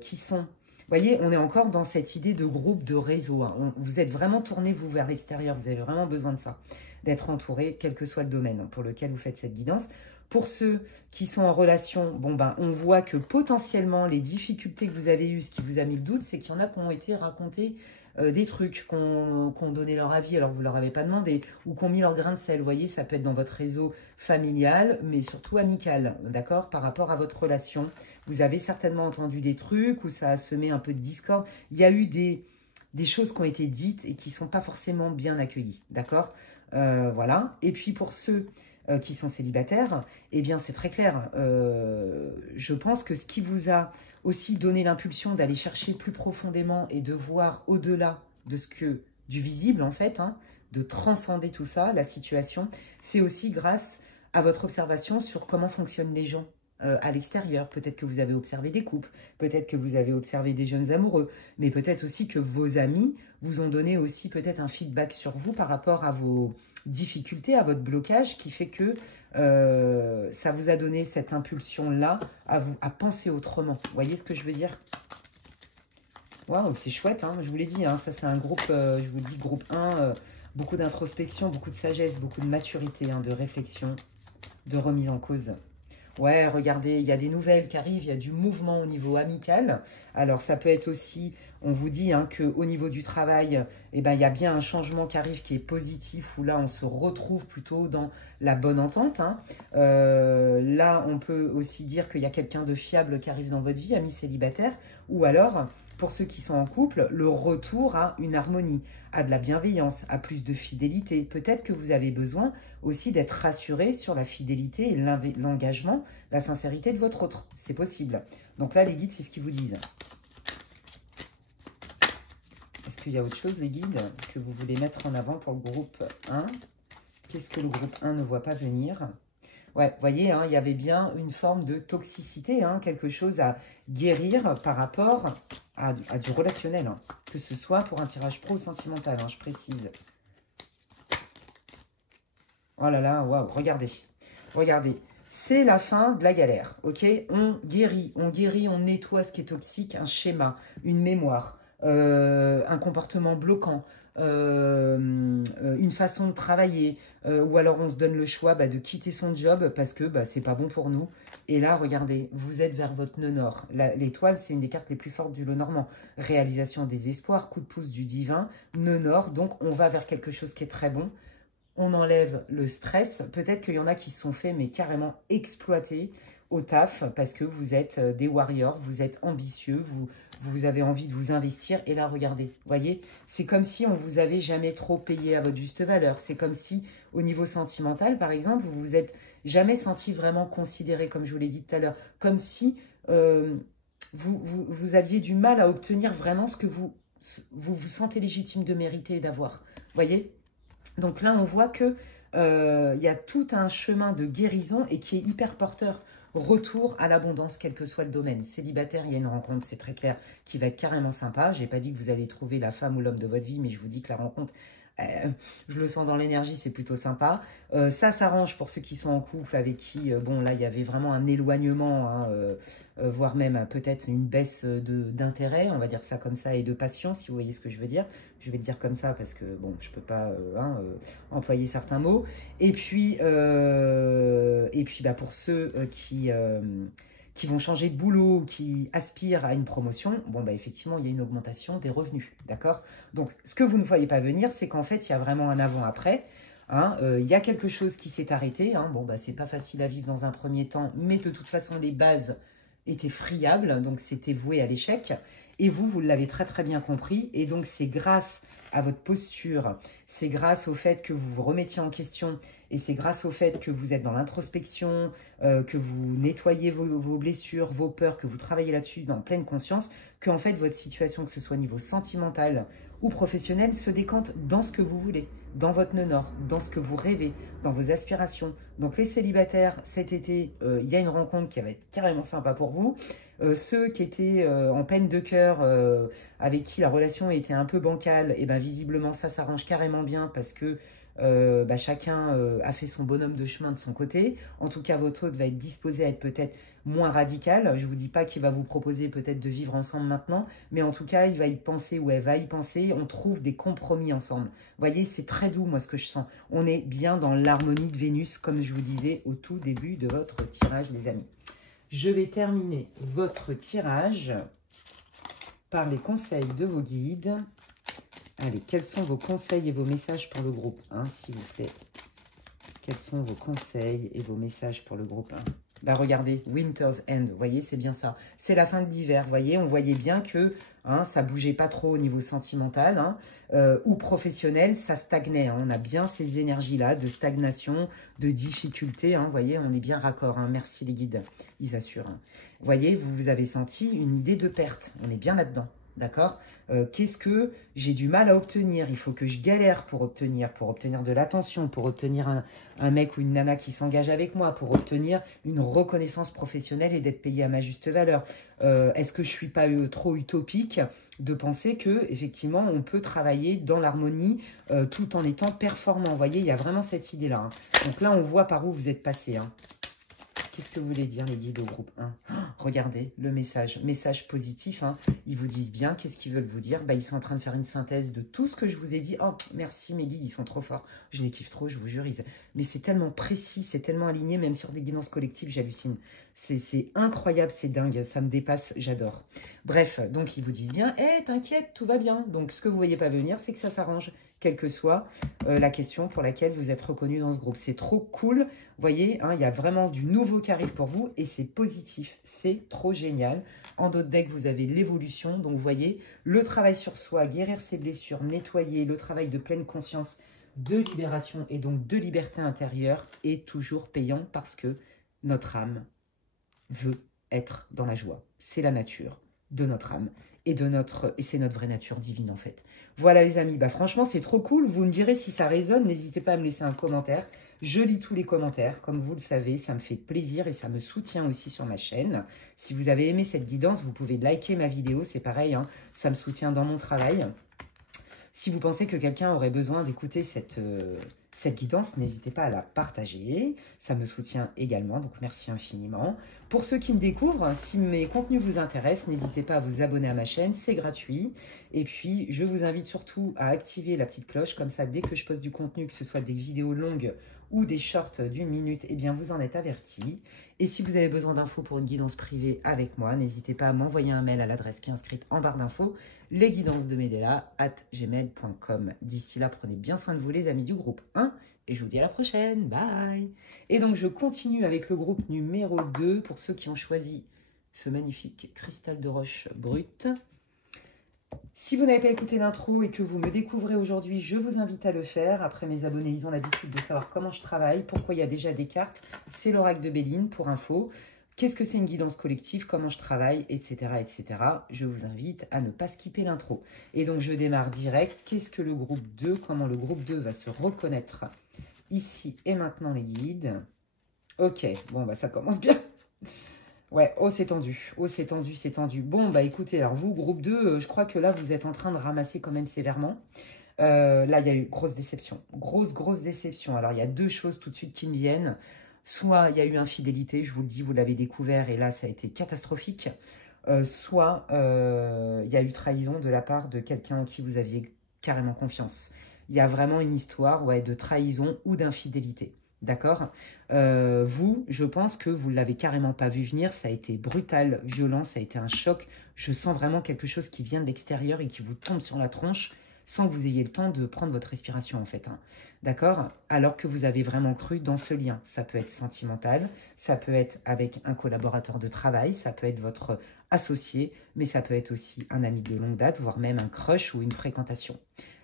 qui sont... Vous voyez, on est encore dans cette idée de groupe, de réseau. Hein. Vous êtes vraiment tourné, vous, vers l'extérieur. Vous avez vraiment besoin de ça, d'être entouré, quel que soit le domaine pour lequel vous faites cette guidance. Pour ceux qui sont en relation, bon ben, on voit que potentiellement, les difficultés que vous avez eues, ce qui vous a mis le doute, c'est qu'il y en a qui ont été racontés des trucs, qui ont donné leur avis alors que vous ne leur avez pas demandé, ou qui ont mis leur grain de sel. Vous voyez, ça peut être dans votre réseau familial, mais surtout amical, d'accord, par rapport à votre relation. Vous avez certainement entendu des trucs où ça a semé un peu de discorde. Il y a eu des choses qui ont été dites et qui ne sont pas forcément bien accueillies, d'accord, voilà. Et puis pour ceux qui sont célibataires, eh bien c'est très clair. Je pense que ce qui vous a aussi donné l'impulsion d'aller chercher plus profondément et de voir au-delà de ce que du visible en fait, hein, de transcender tout ça, la situation, c'est aussi grâce à votre observation sur comment fonctionnent les gens à l'extérieur. Peut-être que vous avez observé des couples, peut-être que vous avez observé des jeunes amoureux, mais peut-être aussi que vos amis vous ont donné aussi peut-être un feedback sur vous par rapport à vos difficultés, à votre blocage, qui fait que ça vous a donné cette impulsion-là à penser autrement. Vous voyez ce que je veux dire? Waouh, c'est chouette, hein, je vous l'ai dit, hein, ça c'est un groupe, je vous dis groupe 1, beaucoup d'introspection, beaucoup de sagesse, beaucoup de maturité, hein, de réflexion, de remise en cause. Ouais, regardez, il y a des nouvelles qui arrivent, il y a du mouvement au niveau amical. Alors, ça peut être aussi, on vous dit hein, qu'au niveau du travail, eh ben, il y a bien un changement qui arrive qui est positif, où là, on se retrouve plutôt dans la bonne entente. Hein. Là, on peut aussi dire qu'il y a quelqu'un de fiable qui arrive dans votre vie, ami célibataire, ou alors... Pour ceux qui sont en couple, le retour à une harmonie, à de la bienveillance, à plus de fidélité. Peut-être que vous avez besoin aussi d'être rassuré sur la fidélité et l'engagement, la sincérité de votre autre. C'est possible. Donc là, les guides, c'est ce qu'ils vous disent. Est-ce qu'il y a autre chose, les guides, que vous voulez mettre en avant pour le groupe 1? Qu'est-ce que le groupe 1 ne voit pas venir? Ouais, vous voyez, hein, il y avait bien une forme de toxicité, hein, quelque chose à guérir par rapport à du relationnel, hein. Que ce soit pour un tirage pro ou sentimental, hein, je précise. Oh là là, waouh, regardez. Regardez. C'est la fin de la galère, ok? On guérit, on nettoie ce qui est toxique, un schéma, une mémoire, un comportement bloquant, une façon de travailler, ou alors on se donne le choix de quitter son job parce que c'est pas bon pour nous. Et là, regardez, vous êtes vers votre nœud nord. L'étoile, c'est une des cartes les plus fortes du lot normand. Réalisation des espoirs, coup de pouce du divin, nœud nord, donc on va vers quelque chose qui est très bon. On enlève le stress. Peut-être qu'il y en a qui se sont fait, mais carrément exploiter au taf parce que vous êtes des warriors, vous êtes ambitieux, vous avez envie de vous investir. Et là, regardez, voyez, c'est comme si on vous avait jamais trop payé à votre juste valeur. C'est comme si, au niveau sentimental, par exemple, vous vous êtes jamais senti vraiment considéré, comme je vous l'ai dit tout à l'heure. Comme si vous aviez du mal à obtenir vraiment ce que vous sentez légitime de mériter et d'avoir. Voyez ? Donc là, on voit que y a tout un chemin de guérison et qui est hyper porteur. Retour à l'abondance, quel que soit le domaine. Célibataire, il y a une rencontre, c'est très clair, qui va être carrément sympa. Je n'ai pas dit que vous allez trouver la femme ou l'homme de votre vie, mais je vous dis que la rencontre, je le sens dans l'énergie, c'est plutôt sympa. Ça s'arrange pour ceux qui sont en couple, avec qui, bon, là, il y avait vraiment un éloignement, hein, voire même peut-être une baisse d'intérêt, on va dire ça comme ça, et de passion, si vous voyez ce que je veux dire. Je vais le dire comme ça parce que, bon, je ne peux pas employer certains mots. Et puis pour ceux qui vont changer de boulot, qui aspirent à une promotion, bon, effectivement, il y a une augmentation des revenus, d'accord? Donc, ce que vous ne voyez pas venir, c'est qu'en fait, il y a vraiment un avant-après. Hein, y a quelque chose qui s'est arrêté. Hein, bon, c'est pas facile à vivre dans un premier temps, mais de toute façon, les bases étaient friables, donc c'était voué à l'échec. Et vous l'avez très très bien compris. Et donc, c'est grâce à votre posture, c'est grâce au fait que vous vous remettiez en question, et c'est grâce au fait que vous êtes dans l'introspection, que vous nettoyez vos blessures, vos peurs, que vous travaillez là-dessus dans pleine conscience, qu'en fait, votre situation, que ce soit au niveau sentimental ou professionnel, se décante dans ce que vous voulez, dans votre nœud nord, dans ce que vous rêvez, dans vos aspirations. Donc, les célibataires, cet été, il y a une rencontre qui va être carrément sympa pour vous. Ceux qui étaient en peine de cœur, avec qui la relation était un peu bancale, et visiblement ça s'arrange carrément bien parce que chacun a fait son bonhomme de chemin de son côté. En tout cas, votre hôte va être disposé à être peut-être moins radical. Je ne vous dis pas qu'il va vous proposer peut-être de vivre ensemble maintenant, mais en tout cas, il va y penser ou elle va y penser. On trouve des compromis ensemble. Vous voyez, c'est très doux, moi, ce que je sens. On est bien dans l'harmonie de Vénus, comme je vous disais au tout début de votre tirage, les amis. Je vais terminer votre tirage par les conseils de vos guides. Allez, quels sont vos conseils et vos messages pour le groupe 1, s'il vous plaît? Quels sont vos conseils et vos messages pour le groupe 1? Regardez, Winter's End, vous voyez, c'est bien ça. C'est la fin de l'hiver, vous voyez, on voyait bien que ça bougeait pas trop au niveau sentimental ou professionnel, ça stagnait. On a bien ces énergies-là de stagnation, de difficulté, vous voyez, on est bien raccord. Merci les guides, ils assurent. Vous voyez, vous avez senti une idée de perte, on est bien là-dedans. D'accord? Qu'est-ce que j'ai du mal à obtenir? Il faut que je galère pour obtenir de l'attention, pour obtenir un mec ou une nana qui s'engage avec moi, pour obtenir une reconnaissance professionnelle et d'être payé à ma juste valeur. Est-ce que je ne suis pas trop utopique de penser que effectivement on peut travailler dans l'harmonie tout en étant performant? Vous voyez, il y a vraiment cette idée-là. Donc là, on voit par où vous êtes passé. Qu'est-ce que vous voulez dire, les guides au groupe 1? Regardez le message positif. Ils vous disent bien. Qu'est-ce qu'ils veulent vous dire? Ils sont en train de faire une synthèse de tout ce que je vous ai dit. Oh, merci mes guides, ils sont trop forts. Je les kiffe trop, je vous jure. Mais c'est tellement précis, c'est tellement aligné, même sur des guidances collectives, j'hallucine. C'est incroyable, c'est dingue, ça me dépasse, j'adore. Bref, donc ils vous disent bien, t'inquiète, tout va bien. Donc ce que vous ne voyez pas venir, c'est que ça s'arrange, quelle que soit la question pour laquelle vous êtes reconnu dans ce groupe. C'est trop cool, vous voyez, il y a vraiment du nouveau qui arrive pour vous et c'est positif, c'est trop génial. En d'autres decks, vous avez l'évolution, donc vous voyez, le travail sur soi, guérir ses blessures, nettoyer, le travail de pleine conscience, de libération et donc de liberté intérieure est toujours payant parce que notre âme veut être dans la joie. C'est la nature de notre âme et c'est notre vraie nature divine en fait. Voilà les amis, franchement c'est trop cool. Vous me direz si ça résonne, n'hésitez pas à me laisser un commentaire. Je lis tous les commentaires, comme vous le savez, ça me fait plaisir et ça me soutient aussi sur ma chaîne. Si vous avez aimé cette guidance, vous pouvez liker ma vidéo, c'est pareil, hein, ça me soutient dans mon travail. Si vous pensez que quelqu'un aurait besoin d'écouter cette guidance, n'hésitez pas à la partager. Ça me soutient également, donc merci infiniment. Pour ceux qui me découvrent, si mes contenus vous intéressent, n'hésitez pas à vous abonner à ma chaîne, c'est gratuit. Et puis, je vous invite surtout à activer la petite cloche, comme ça, dès que je poste du contenu, que ce soit des vidéos longues ou des shorts d'une minute, eh bien, vous en êtes avertis. Et si vous avez besoin d'infos pour une guidance privée avec moi, n'hésitez pas à m'envoyer un mail à l'adresse qui est inscrite en barre d'infos, lesguidancesdemedela@gmail.com. D'ici là, prenez bien soin de vous, les amis du groupe 1, et je vous dis à la prochaine. Bye! Et donc, je continue avec le groupe numéro 2, pour ceux qui ont choisi ce magnifique cristal de roche brut. Si vous n'avez pas écouté l'intro et que vous me découvrez aujourd'hui, je vous invite à le faire. Après, mes abonnés, ils ont l'habitude de savoir comment je travaille, pourquoi il y a déjà des cartes. C'est l'oracle de Béline pour info. Qu'est-ce que c'est une guidance collective, comment je travaille, etc., etc. Je vous invite à ne pas skipper l'intro. Et donc, je démarre direct. Qu'est-ce que le groupe 2? Comment le groupe 2 va se reconnaître ici et maintenant, les guides? Ok, bon, bah ça commence bien. Ouais, oh c'est tendu, oh c'est tendu, c'est tendu. Bon, bah écoutez, alors vous, groupe 2, je crois que là, vous êtes en train de ramasser quand même sévèrement. Là, il y a eu grosse déception, grosse déception. Alors, il y a deux choses tout de suite qui me viennent. Soit il y a eu infidélité, je vous le dis, vous l'avez découvert et là, ça a été catastrophique. Soit il y a eu trahison de la part de quelqu'un en qui vous aviez carrément confiance. Il y a vraiment une histoire de trahison ou d'infidélité. D'accord? Vous, je pense que vous ne l'avez carrément pas vu venir. Ça a été brutal, violent, ça a été un choc. Je sens vraiment quelque chose qui vient de l'extérieur et qui vous tombe sur la tronche sans que vous ayez le temps de prendre votre respiration, en fait. Hein. D'accord? Alors que vous avez vraiment cru dans ce lien. Ça peut être sentimental, ça peut être avec un collaborateur de travail, ça peut être votre associé, mais ça peut être aussi un ami de longue date, voire même un crush ou une fréquentation.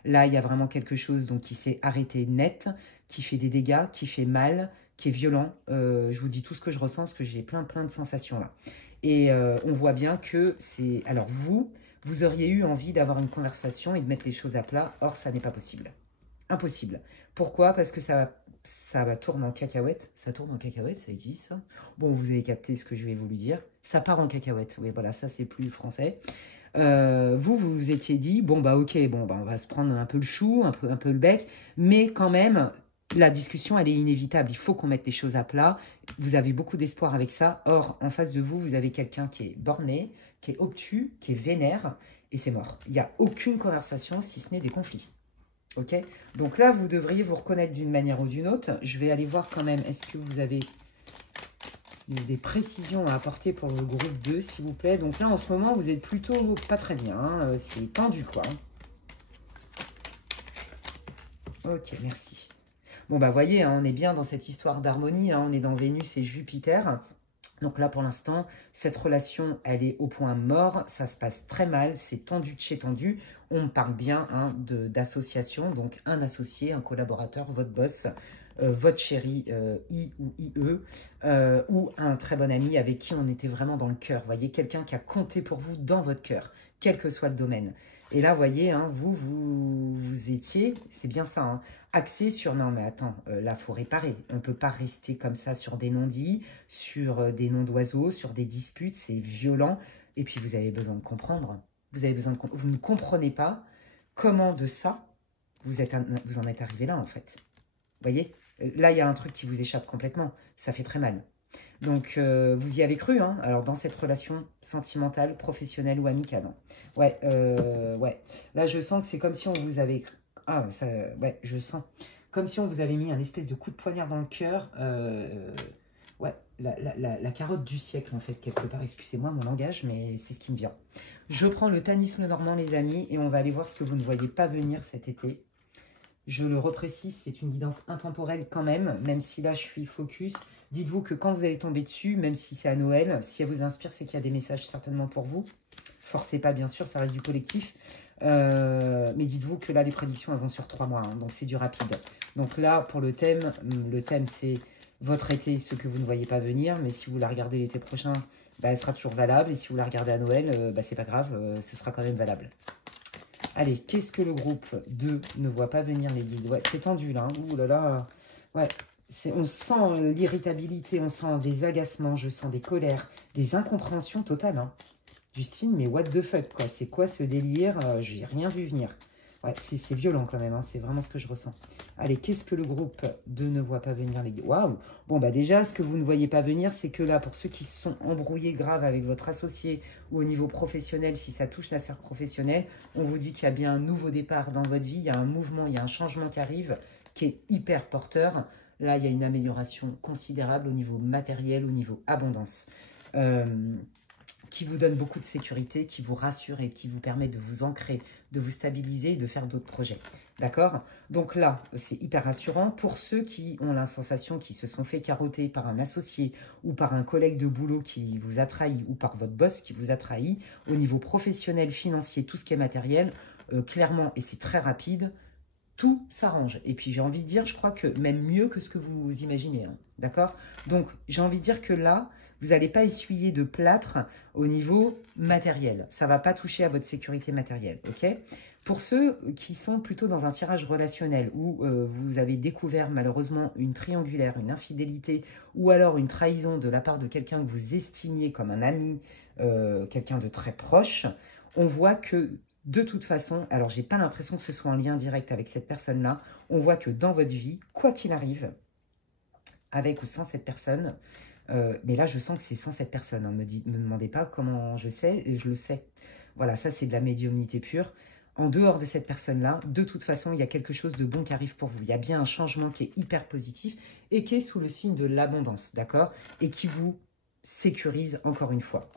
Là, il y a vraiment quelque chose donc, qui s'est arrêté net, qui fait des dégâts, qui fait mal, qui est violent. Je vous dis tout ce que je ressens, parce que j'ai plein de sensations là. Et on voit bien que c'est... Alors vous auriez eu envie d'avoir une conversation et de mettre les choses à plat. Or, ça n'est pas possible. Impossible. Pourquoi? Parce que ça va tourner en cacahuète. Ça tourne en cacahuète, ça existe ça? Bon, vous avez capté ce que je vais vous dire. Ça part en cacahuète. Oui, voilà, ça c'est plus français. Vous vous étiez dit, bon bah ok, bon bah on va se prendre un peu le chou, un peu le bec, mais quand même, la discussion elle est inévitable, il faut qu'on mette les choses à plat, vous avez beaucoup d'espoir avec ça, or en face de vous, vous avez quelqu'un qui est borné, qui est obtus, qui est vénère, et c'est mort. Il n'y a aucune conversation si ce n'est des conflits. Ok? Donc là, vous devriez vous reconnaître d'une manière ou d'une autre. Je vais aller voir quand même, est-ce que vous avez des précisions à apporter pour le groupe 2, s'il vous plaît. Donc là, en ce moment, vous êtes plutôt pas très bien. Hein. C'est tendu, quoi. Ok, merci. Bon, bah, voyez, hein, on est bien dans cette histoire d'harmonie. Hein. On est dans Vénus et Jupiter. Donc là, pour l'instant, cette relation, elle est au point mort. Ça se passe très mal. C'est tendu de chez tendu. On parle bien hein, d'association. Donc, un associé, un collaborateur, votre boss, votre chéri I ou IE, ou un très bon ami avec qui on était vraiment dans le cœur. Vous voyez, quelqu'un qui a compté pour vous dans votre cœur, quel que soit le domaine. Et là, vous voyez, hein, vous étiez, c'est bien ça, hein, axé sur, non mais attends, là, il faut réparer. On ne peut pas rester comme ça sur des non-dits, sur des noms d'oiseaux, sur des disputes, c'est violent. Et puis, vous avez besoin de comprendre. Vous ne comprenez pas comment de ça, vous en êtes arrivé là, en fait. Vous voyez? Là, il y a un truc qui vous échappe complètement. Ça fait très mal. Donc, vous y avez cru, hein? Alors, dans cette relation sentimentale, professionnelle ou amicale. Hein. Ouais, ouais. Là, je sens que c'est comme si on vous avait... Ah, ça, ouais, je sens. Comme si on vous avait mis un espèce de coup de poignard dans le cœur. Ouais, la carotte du siècle, en fait, quelque part. Excusez-moi mon langage, mais c'est ce qui me vient. Je prends le tanisme normand, les amis, et on va aller voir ce que vous ne voyez pas venir cet été. Je le reprécise, c'est une guidance intemporelle quand même si là je suis focus. Dites-vous que quand vous allez tomber dessus, même si c'est à Noël, si elle vous inspire, c'est qu'il y a des messages certainement pour vous. Forcez pas, bien sûr, ça reste du collectif. Mais dites-vous que là, les prédictions, elles vont sur 3 mois, hein, donc c'est du rapide. Donc là, pour le thème c'est votre été, ce que vous ne voyez pas venir. Mais si vous la regardez l'été prochain, bah, elle sera toujours valable. Et si vous la regardez à Noël, bah, c'est pas grave, ce sera quand même valable. Allez, qu'est-ce que le groupe 2 ne voit pas venir, les guides? Ouais, c'est tendu là. Hein. Ouh là là. Ouais, On sent l'irritabilité, on sent des agacements, je sens des colères, des incompréhensions totales. Hein. Justine, mais what the fuck, quoi? C'est quoi ce délire? J'ai rien vu venir. Ouais, c'est violent quand même, hein. C'est vraiment ce que je ressens. Allez, qu'est-ce que le groupe 2 ne voit pas venir, les gars? Waouh! Bon, bah déjà, ce que vous ne voyez pas venir, c'est que là, pour ceux qui se sont embrouillés grave avec votre associé ou au niveau professionnel, si ça touche la sphère professionnelle, on vous dit qu'il y a bien un nouveau départ dans votre vie, il y a un mouvement, il y a un changement qui arrive, qui est hyper porteur. Là, il y a une amélioration considérable au niveau matériel, au niveau abondance. Qui vous donne beaucoup de sécurité, qui vous rassure et qui vous permet de vous ancrer, de vous stabiliser et de faire d'autres projets. D'accord? Donc là, c'est hyper rassurant. Pour ceux qui ont la sensation qu'ils se sont fait carotter par un associé ou par un collègue de boulot qui vous a trahi ou par votre boss qui vous a trahi, au niveau professionnel, financier, tout ce qui est matériel, clairement, et c'est très rapide, tout s'arrange. Et puis j'ai envie de dire, je crois que même mieux que ce que vous imaginez. Hein, d'accord? Donc j'ai envie de dire que là, vous n'allez pas essuyer de plâtre au niveau matériel. Ça ne va pas toucher à votre sécurité matérielle. Ok? Pour ceux qui sont plutôt dans un tirage relationnel où vous avez découvert malheureusement une triangulaire, une infidélité ou alors une trahison de la part de quelqu'un que vous estimiez comme un ami, quelqu'un de très proche, on voit que de toute façon, alors j'ai pas l'impression que ce soit un lien direct avec cette personne-là, on voit que dans votre vie, quoi qu'il arrive, avec ou sans cette personne, mais là je sens que c'est sans cette personne, hein, me demandez pas comment je sais, je le sais. Voilà, ça c'est de la médiumnité pure. En dehors de cette personne-là, de toute façon, il y a quelque chose de bon qui arrive pour vous. Il y a bien un changement qui est hyper positif et qui est sous le signe de l'abondance, d'accord? Et qui vous sécurise encore une fois.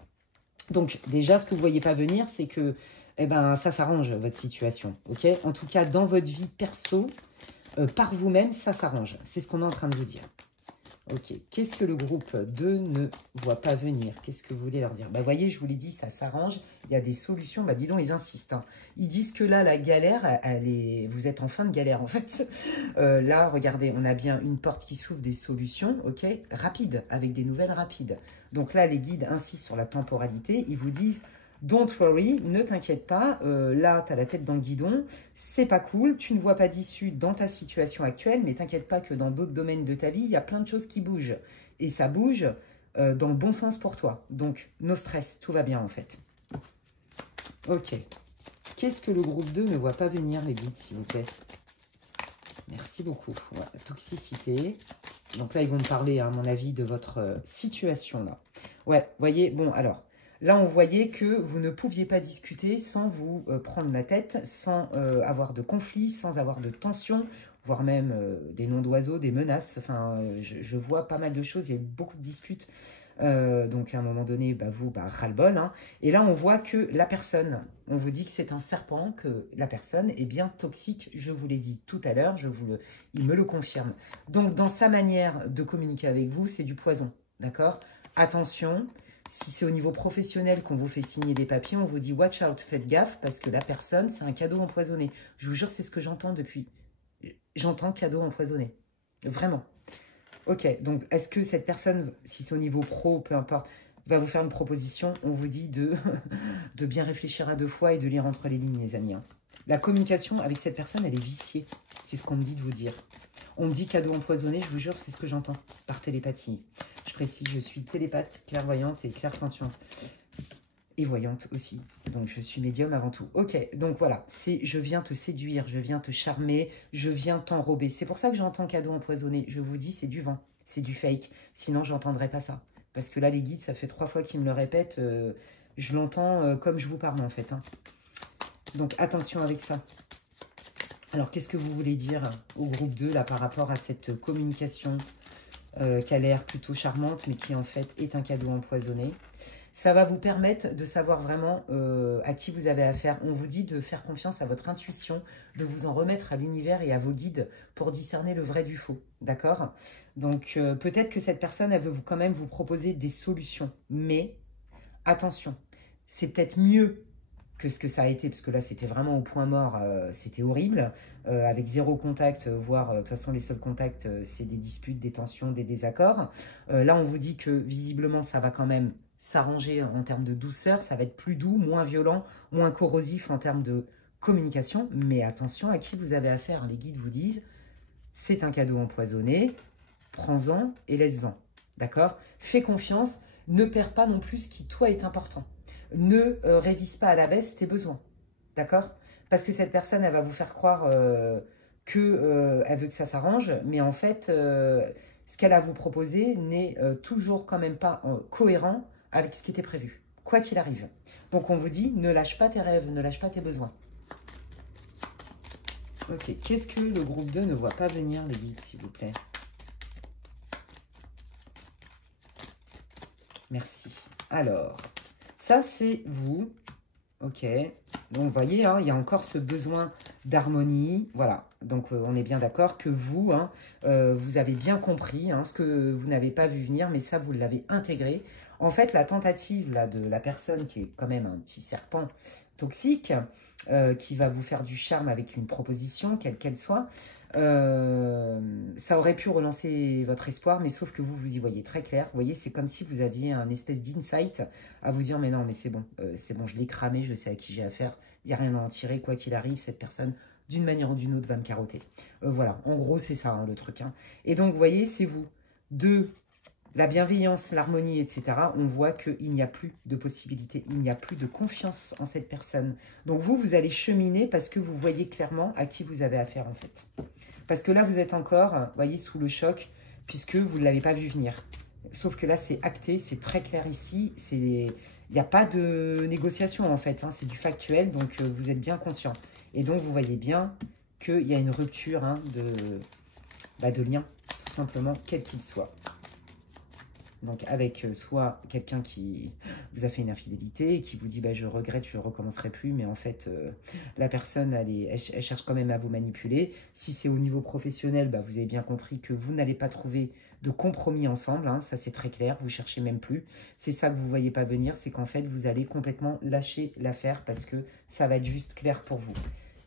Donc déjà, ce que vous ne voyez pas venir, c'est que eh ben, ça s'arrange, votre situation. Ok? En tout cas, dans votre vie perso, par vous-même, ça s'arrange. C'est ce qu'on est en train de vous dire. Ok. Qu'est-ce que le groupe 2 ne voit pas venir? Qu'est-ce que vous voulez leur dire? Bah, voyez, je vous l'ai dit, ça s'arrange. Il y a des solutions. Bah, dis donc, ils insistent. Hein. Ils disent que là, la galère, elle est... vous êtes en fin de galère, en fait. Là, regardez, on a bien une porte qui s'ouvre, des solutions, ok? Rapides, avec des nouvelles rapides. Donc là, les guides insistent sur la temporalité. Ils vous disent... Don't worry, ne t'inquiète pas, là, tu as la tête dans le guidon, c'est pas cool, tu ne vois pas d'issue dans ta situation actuelle, mais t'inquiète pas que dans d'autres domaines de ta vie, il y a plein de choses qui bougent. Et ça bouge dans le bon sens pour toi. Donc, no stress, tout va bien en fait. Ok. Qu'est-ce que le groupe 2 ne voit pas venir, les guides, s'il vous plaît? Merci beaucoup. Voilà, toxicité. Donc là, ils vont me parler, à mon avis, de votre situation là. Ouais, voyez, bon, alors... Là, on voyait que vous ne pouviez pas discuter sans vous prendre la tête, sans avoir de conflits, sans avoir de tensions, voire même des noms d'oiseaux, des menaces. Enfin, je vois pas mal de choses, il y a eu beaucoup de disputes. Donc, à un moment donné, bah, vous, bah, ras-le-bol. Hein. Et là, on voit que la personne, on vous dit que c'est un serpent, que la personne est bien toxique. Je vous l'ai dit tout à l'heure, il me le confirme. Donc, dans sa manière de communiquer avec vous, c'est du poison. D'accord? Attention. Si c'est au niveau professionnel qu'on vous fait signer des papiers, on vous dit « watch out », faites gaffe parce que la personne, c'est un cadeau empoisonné. Je vous jure, c'est ce que j'entends depuis. J'entends cadeau empoisonné. Vraiment. Ok, donc est-ce que cette personne, si c'est au niveau pro, peu importe, va vous faire une proposition? On vous dit de bien réfléchir à deux fois et de lire entre les lignes, les amis. Hein. La communication avec cette personne, elle est viciée. C'est ce qu'on me dit de vous dire. On me dit cadeau empoisonné, je vous jure, c'est ce que j'entends par télépathie. Je précise, je suis télépathe, clairvoyante et clairsentiente. Et voyante aussi. Donc, je suis médium avant tout. Ok, donc voilà, c'est je viens te séduire, je viens te charmer, je viens t'enrober. C'est pour ça que j'entends cadeau empoisonné. Je vous dis, c'est du vent, c'est du fake. Sinon, j'entendrai pas ça. Parce que là, les guides, ça fait 3 fois qu'ils me le répètent. Je l'entends comme je vous parle, en fait. Hein. Donc, attention avec ça. Alors, qu'est-ce que vous voulez dire au groupe 2, là, par rapport à cette communication qui a l'air plutôt charmante, mais qui, en fait, est un cadeau empoisonné? Ça va vous permettre de savoir vraiment à qui vous avez affaire. On vous dit de faire confiance à votre intuition, de vous en remettre à l'univers et à vos guides pour discerner le vrai du faux. D'accord? Donc, peut-être que cette personne, elle veut quand même vous proposer des solutions. Mais, attention, c'est peut-être mieux que ce que ça a été, parce que là, c'était vraiment au point mort, c'était horrible, avec 0 contact, voire, de toute façon, les seuls contacts, c'est des disputes, des tensions, des désaccords. Là, on vous dit que, visiblement, ça va quand même s'arranger en termes de douceur, ça va être plus doux, moins violent, moins corrosif en termes de communication, mais attention à qui vous avez affaire. Les guides vous disent, c'est un cadeau empoisonné, prends-en et laisse-en. D'accord? Fais confiance, ne perds pas non plus ce qui, toi, est important. Ne révise pas à la baisse tes besoins. D'accord? Parce que cette personne, elle va vous faire croire qu'elle veut que ça s'arrange, mais en fait, ce qu'elle a à vous proposer n'est toujours quand même pas cohérent avec ce qui était prévu, quoi qu'il arrive. Donc, on vous dit, ne lâche pas tes rêves, ne lâche pas tes besoins. Ok, qu'est-ce que le groupe 2 ne voit pas venir, les guides, s'il vous plaît? Merci. Alors, ça, c'est vous. Ok. Donc, vous voyez, hein, il y a encore ce besoin d'harmonie. Voilà. Donc, on est bien d'accord que vous, hein, vous avez bien compris hein, ce que vous n'avez pas vu venir, mais ça, vous l'avez intégré. En fait, la tentative là, de la personne qui est quand même un petit serpent toxique, qui va vous faire du charme avec une proposition, quelle qu'elle soit, ça aurait pu relancer votre espoir, mais sauf que vous, vous y voyez très clair. Vous voyez, c'est comme si vous aviez un espèce d'insight à vous dire, mais non, mais c'est bon, je l'ai cramé, je sais à qui j'ai affaire, il n'y a rien à en tirer, quoi qu'il arrive, cette personne, d'une manière ou d'une autre, va me carotter. Voilà, en gros, c'est ça, hein, le truc. Hein. Et donc, vous voyez, c'est vous. De la bienveillance, l'harmonie, etc., on voit qu'il n'y a plus de possibilité, il n'y a plus de confiance en cette personne. Donc vous, vous allez cheminer parce que vous voyez clairement à qui vous avez affaire en fait. Parce que là, vous êtes encore, vous voyez, sous le choc, puisque vous ne l'avez pas vu venir. Sauf que là, c'est acté, c'est très clair ici, il n'y a pas de négociation en fait, hein, c'est du factuel, donc vous êtes bien conscient. Et donc, vous voyez bien qu'il y a une rupture hein, de lien, tout simplement, quel qu'il soit. Donc avec soit quelqu'un qui vous a fait une infidélité et qui vous dit bah, je regrette, je ne recommencerai plus, mais en fait la personne elle cherche quand même à vous manipuler. Si c'est au niveau professionnel, bah, vous avez bien compris que vous n'allez pas trouver de compromis ensemble, hein, ça c'est très clair, vous cherchez même plus. C'est ça que vous ne voyez pas venir, c'est qu'en fait vous allez complètement lâcher l'affaire parce que ça va être juste clair pour vous.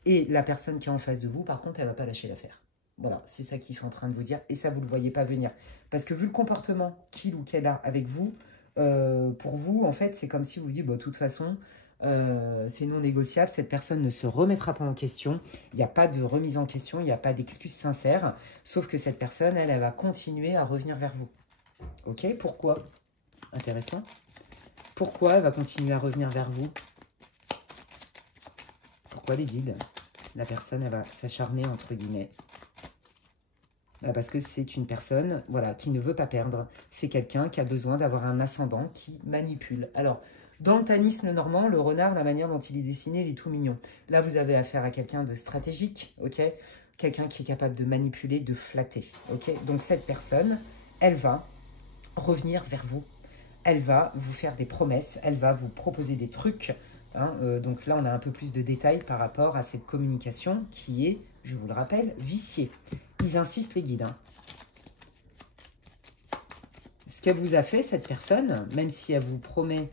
Et la personne qui est en face de vous, par contre, elle ne va pas lâcher l'affaire. Voilà, c'est ça qu'ils sont en train de vous dire. Et ça, vous ne le voyez pas venir. Parce que vu le comportement qu'il ou qu'elle a avec vous, pour vous, en fait, c'est comme si vous vous dites, bah, de toute façon, c'est non négociable. Cette personne ne se remettra pas en question. Il n'y a pas de remise en question. Il n'y a pas d'excuse sincère. Sauf que cette personne, elle va continuer à revenir vers vous. Ok, pourquoi? Intéressant. Pourquoi elle va continuer à revenir vers vous? Pourquoi les guides? La personne, elle va s'acharner, entre guillemets. Parce que c'est une personne voilà, qui ne veut pas perdre. C'est quelqu'un qui a besoin d'avoir un ascendant qui manipule. Alors, dans le tanisme normand, le renard, la manière dont il est dessiné, il est tout mignon. Là, vous avez affaire à quelqu'un de stratégique, ok? Quelqu'un qui est capable de manipuler, de flatter, ok? Donc, cette personne, elle va revenir vers vous. Elle va vous faire des promesses, elle va vous proposer des trucs. Hein, donc là, on a un peu plus de détails par rapport à cette communication qui est, je vous le rappelle, viciée. Ils insistent, les guides. Hein. Ce qu'elle vous a fait, cette personne, même si elle vous promet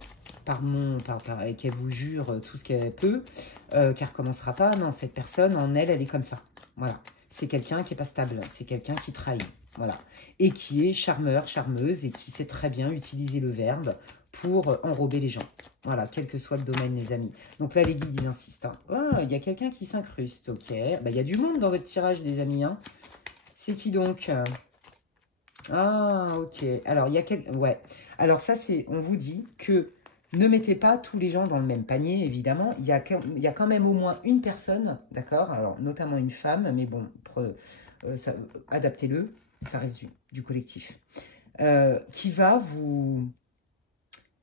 et qu'elle vous jure tout ce qu'elle peut, qu'elle ne recommencera pas, non, cette personne, en elle, elle est comme ça. Voilà. C'est quelqu'un qui n'est pas stable, c'est quelqu'un qui trahit. Voilà. Et qui est charmeur, charmeuse, et qui sait très bien utiliser le verbe pour enrober les gens. Voilà, quel que soit le domaine, les amis. Donc là, les guides, ils insistent. Hein. Ah, il y a quelqu'un qui s'incruste, ok. Bah, il y a du monde dans votre tirage, les amis. Hein. C'est qui donc? Ah, ok. Alors, il y a ouais. Alors, ça, c'est... On vous dit que ne mettez pas tous les gens dans le même panier, évidemment. Il y a quand même au moins une personne, d'accord? Alors, notamment une femme, mais bon, adaptez-le. Ça reste du collectif. Qui va vous...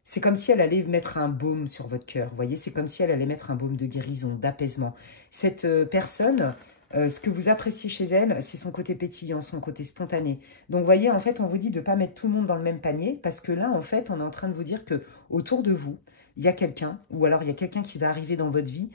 C'est comme si elle allait mettre un baume sur votre cœur, vous voyez? C'est comme si elle allait mettre un baume de guérison, d'apaisement. Cette personne, ce que vous appréciez chez elle, c'est son côté pétillant, son côté spontané. Donc, vous voyez, en fait, on vous dit de ne pas mettre tout le monde dans le même panier, parce que là, en fait, on est en train de vous dire que autour de vous, il y a quelqu'un, ou alors il y a quelqu'un qui va arriver dans votre vie,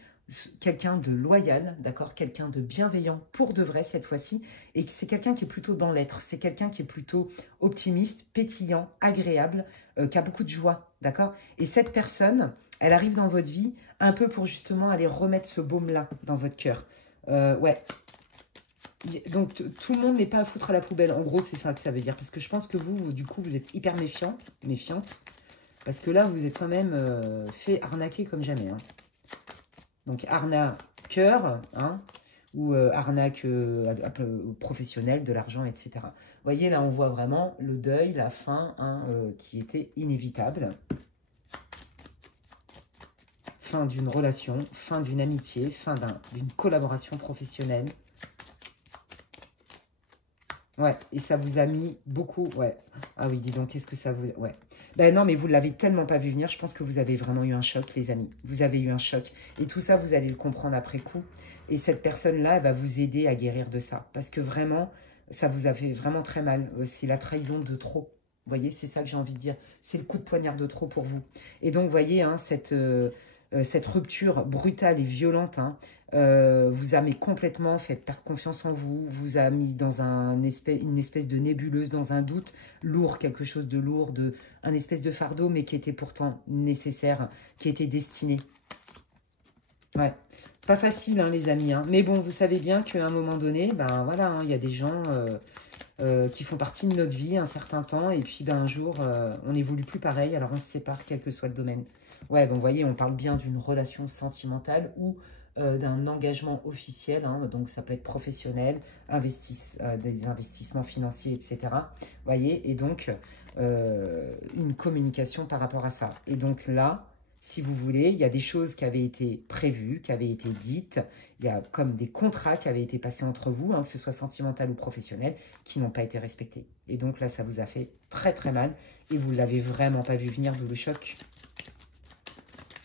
quelqu'un de loyal, d'accord, quelqu'un de bienveillant pour de vrai cette fois-ci, et c'est quelqu'un qui est plutôt dans l'être, c'est quelqu'un qui est plutôt optimiste, pétillant, agréable, qui a beaucoup de joie, d'accord. Et cette personne, elle arrive dans votre vie un peu pour justement aller remettre ce baume-là dans votre cœur. Ouais. Donc tout le monde n'est pas à foutre à la poubelle, en gros c'est ça que ça veut dire, parce que je pense que vous, du coup, vous êtes hyper méfiante, parce que là, vous êtes quand même fait arnaquer comme jamais, hein. Donc, arnaqueur, hein, ou arnaque professionnelle, de l'argent, etc. Vous voyez, là, on voit vraiment le deuil, la fin, hein, qui était inévitable. Fin d'une relation, fin d'une amitié, fin d'une collaboration professionnelle. Ouais, et ça vous a mis beaucoup, ouais. Ah oui, dis donc, qu'est-ce que ça vous... Ouais. Ben non, mais vous ne l'avez tellement pas vu venir, je pense que vous avez vraiment eu un choc, les amis. Vous avez eu un choc. Et tout ça, vous allez le comprendre après coup. Et cette personne-là, elle va vous aider à guérir de ça. Parce que vraiment, ça vous a fait vraiment très mal. C'est la trahison de trop. Vous voyez, c'est ça que j'ai envie de dire. C'est le coup de poignard de trop pour vous. Et donc, vous voyez, hein, cette rupture brutale et violente, hein, vous a mis complètement fait perdre confiance en vous, vous a mis dans une espèce de nébuleuse, dans un doute lourd, quelque chose de lourd, un espèce de fardeau, mais qui était pourtant nécessaire, qui était destiné. Ouais, pas facile, hein, les amis, hein. Mais bon, vous savez bien qu'à un moment donné, ben voilà, hein, il y a des gens qui font partie de notre vie un certain temps, et puis ben, un jour, on n'évolue plus pareil, alors on se sépare, quel que soit le domaine. Ouais, bon, vous voyez, on parle bien d'une relation sentimentale ou d'un engagement officiel, hein, donc ça peut être professionnel, des investissements financiers, etc. Vous voyez, et donc une communication par rapport à ça. Et donc là, si vous voulez, il y a des choses qui avaient été prévues, qui avaient été dites, il y a comme des contrats qui avaient été passés entre vous, hein, que ce soit sentimental ou professionnel, qui n'ont pas été respectés. Et donc là, ça vous a fait très très mal et vous ne l'avez vraiment pas vu venir, d'où le choc.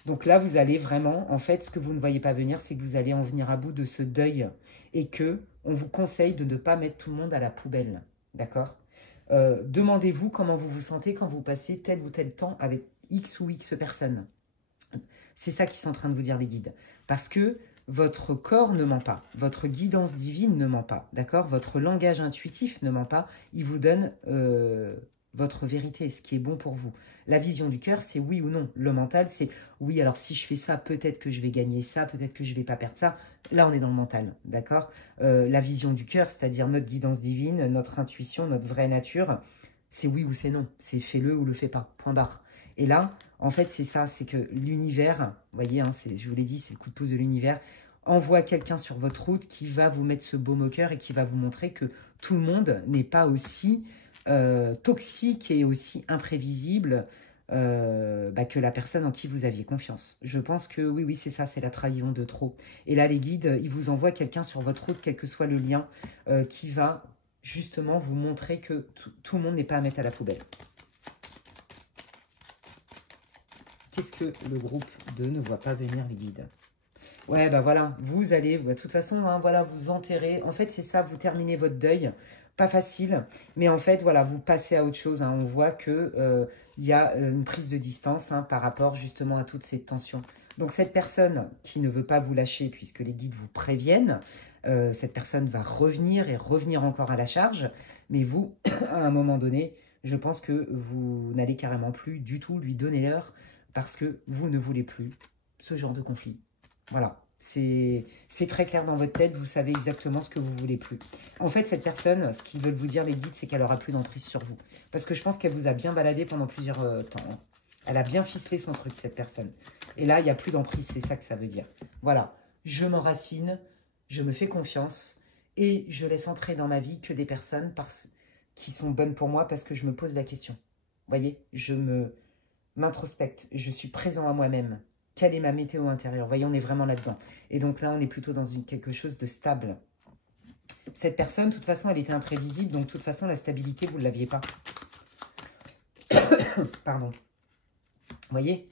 Donc là, vous allez vraiment, en fait, ce que vous ne voyez pas venir, c'est que vous allez en venir à bout de ce deuil et que on vous conseille de ne pas mettre tout le monde à la poubelle, d'accord? Demandez-vous comment vous vous sentez quand vous passez tel ou tel temps avec X ou X personnes. C'est ça qu'ils sont en train de vous dire, les guides. Parce que votre corps ne ment pas, votre guidance divine ne ment pas, d'accord? Votre langage intuitif ne ment pas, il vous donne votre vérité, ce qui est bon pour vous. La vision du cœur, c'est oui ou non. Le mental, c'est oui, alors si je fais ça, peut-être que je vais gagner ça, peut-être que je ne vais pas perdre ça. Là, on est dans le mental, d'accord? La vision du cœur, c'est-à-dire notre guidance divine, notre intuition, notre vraie nature, c'est oui ou c'est non. C'est fais-le ou le fais pas, point barre. Et là, en fait, c'est ça, c'est que l'univers, vous voyez, hein, je vous l'ai dit, c'est le coup de pouce de l'univers, envoie quelqu'un sur votre route qui va vous mettre ce baume au cœur et qui va vous montrer que tout le monde n'est pas aussi toxique et aussi imprévisible que la personne en qui vous aviez confiance. Je pense que oui, oui, c'est ça, c'est la trahison de trop. Et là, les guides, ils vous envoient quelqu'un sur votre route, quel que soit le lien, qui va justement vous montrer que tout le monde n'est pas à mettre à la poubelle. Qu'est-ce que le groupe 2 ne voit pas venir, les guides? Ouais, bah voilà, vous allez, de toute façon, hein, voilà, vous enterrez. En fait, c'est ça, vous terminez votre deuil. Pas facile, mais en fait, voilà, vous passez à autre chose, hein. On voit que il y a une prise de distance, hein, par rapport justement à toutes ces tensions. Donc, cette personne qui ne veut pas vous lâcher, puisque les guides vous préviennent, cette personne va revenir et revenir encore à la charge. Mais vous, à un moment donné, je pense que vous n'allez carrément plus du tout lui donner l'heure parce que vous ne voulez plus ce genre de conflit. Voilà, c'est très clair dans votre tête, vous savez exactement ce que vous voulez plus. En fait, cette personne, ce qu'ils veulent vous dire, les guides, c'est qu'elle aura plus d'emprise sur vous. Parce que je pense qu'elle vous a bien baladé pendant plusieurs temps, hein. Elle a bien ficelé son truc, cette personne. Et là, il n'y a plus d'emprise, c'est ça que ça veut dire. Voilà, je m'enracine, je me fais confiance et je laisse entrer dans ma vie que des personnes qui sont bonnes pour moi parce que je me pose la question. Vous voyez, je m'introspecte, je suis présent à moi-même. Quelle est ma météo intérieure? Vous voyez, on est vraiment là-dedans. Et donc là, on est plutôt dans quelque chose de stable. Cette personne, de toute façon, elle était imprévisible. Donc, de toute façon, la stabilité, vous ne l'aviez pas. Pardon. Vous voyez?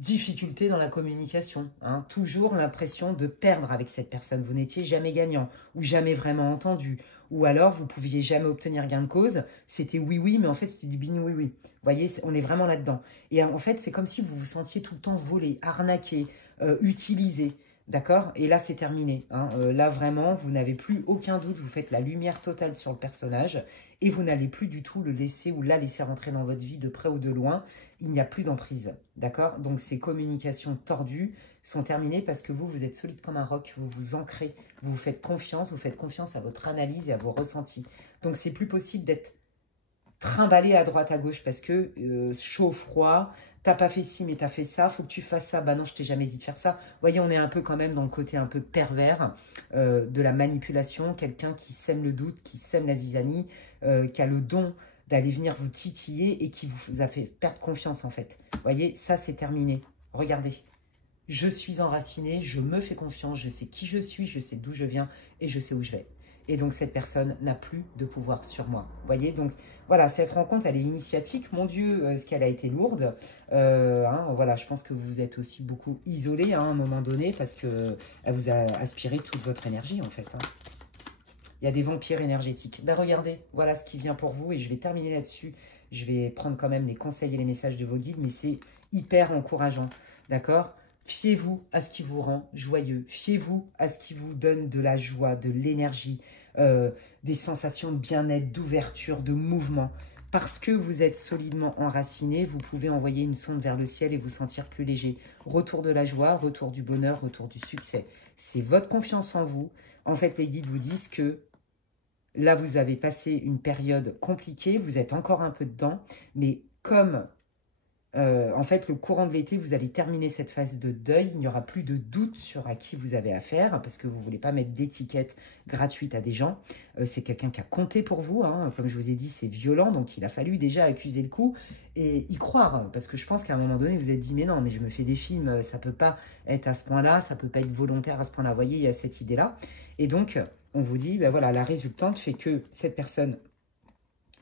Difficulté dans la communication, hein. Toujours l'impression de perdre avec cette personne. Vous n'étiez jamais gagnant ou jamais vraiment entendu. Ou alors, vous ne pouviez jamais obtenir gain de cause. C'était oui, mais en fait, c'était du bini oui. Vous voyez, on est vraiment là-dedans. Et en fait, c'est comme si vous vous sentiez tout le temps volé, arnaqué, utilisé. D'accord? Et là, c'est terminé, hein. Là, vraiment, vous n'avez plus aucun doute. Vous faites la lumière totale sur le personnage et vous n'allez plus du tout le laisser ou la laisser rentrer dans votre vie de près ou de loin. Il n'y a plus d'emprise. D'accord? Donc, ces communications tordues sont terminées parce que vous êtes solide comme un roc. Vous vous ancrez. Vous faites confiance à votre analyse et à vos ressentis. Donc, c'est plus possible d'être trimballer à droite à gauche parce que chaud, froid, t'as pas fait ci mais t'as fait ça, faut que tu fasses ça, bah non je t'ai jamais dit de faire ça. Vous voyez, on est un peu quand même dans le côté un peu pervers de la manipulation, quelqu'un qui sème le doute, qui sème la zizanie, qui a le don d'aller venir vous titiller et qui vous a fait perdre confiance en fait. Vous voyez, ça c'est terminé. Regardez, je suis enracinée, je me fais confiance, je sais qui je suis, je sais d'où je viens et je sais où je vais. Et donc, cette personne n'a plus de pouvoir sur moi. Vous voyez, donc, voilà, cette rencontre, elle est initiatique. Mon Dieu, ce qu'elle a été lourde. Voilà, je pense que vous êtes aussi beaucoup isolé à un moment donné parce qu'elle vous a aspiré toute votre énergie, en fait. Il y a des vampires énergétiques. Ben, regardez, voilà ce qui vient pour vous et je vais terminer là-dessus. Je vais prendre quand même les conseils et les messages de vos guides, mais c'est hyper encourageant, d'accord ? Fiez-vous à ce qui vous rend joyeux. Fiez-vous à ce qui vous donne de la joie, de l'énergie, des sensations de bien-être, d'ouverture, de mouvement. Parce que vous êtes solidement enraciné, vous pouvez envoyer une sonde vers le ciel et vous sentir plus léger. Retour de la joie, retour du bonheur, retour du succès. C'est votre confiance en vous. En fait, les guides vous disent que là, vous avez passé une période compliquée, vous êtes encore un peu dedans, mais comme... en fait, le courant de l'été, vous allez terminer cette phase de deuil. Il n'y aura plus de doute sur à qui vous avez affaire parce que vous ne voulez pas mettre d'étiquette gratuite à des gens. C'est quelqu'un qui a compté pour vous. Comme je vous ai dit, c'est violent. Donc, il a fallu déjà accuser le coup et y croire. Parce que je pense qu'à un moment donné, vous vous êtes dit, mais non, mais je me fais des films. Ça ne peut pas être à ce point-là. Ça ne peut pas être volontaire à ce point-là. Vous voyez, il y a cette idée-là. Et donc, on vous dit, ben voilà, la résultante fait que cette personne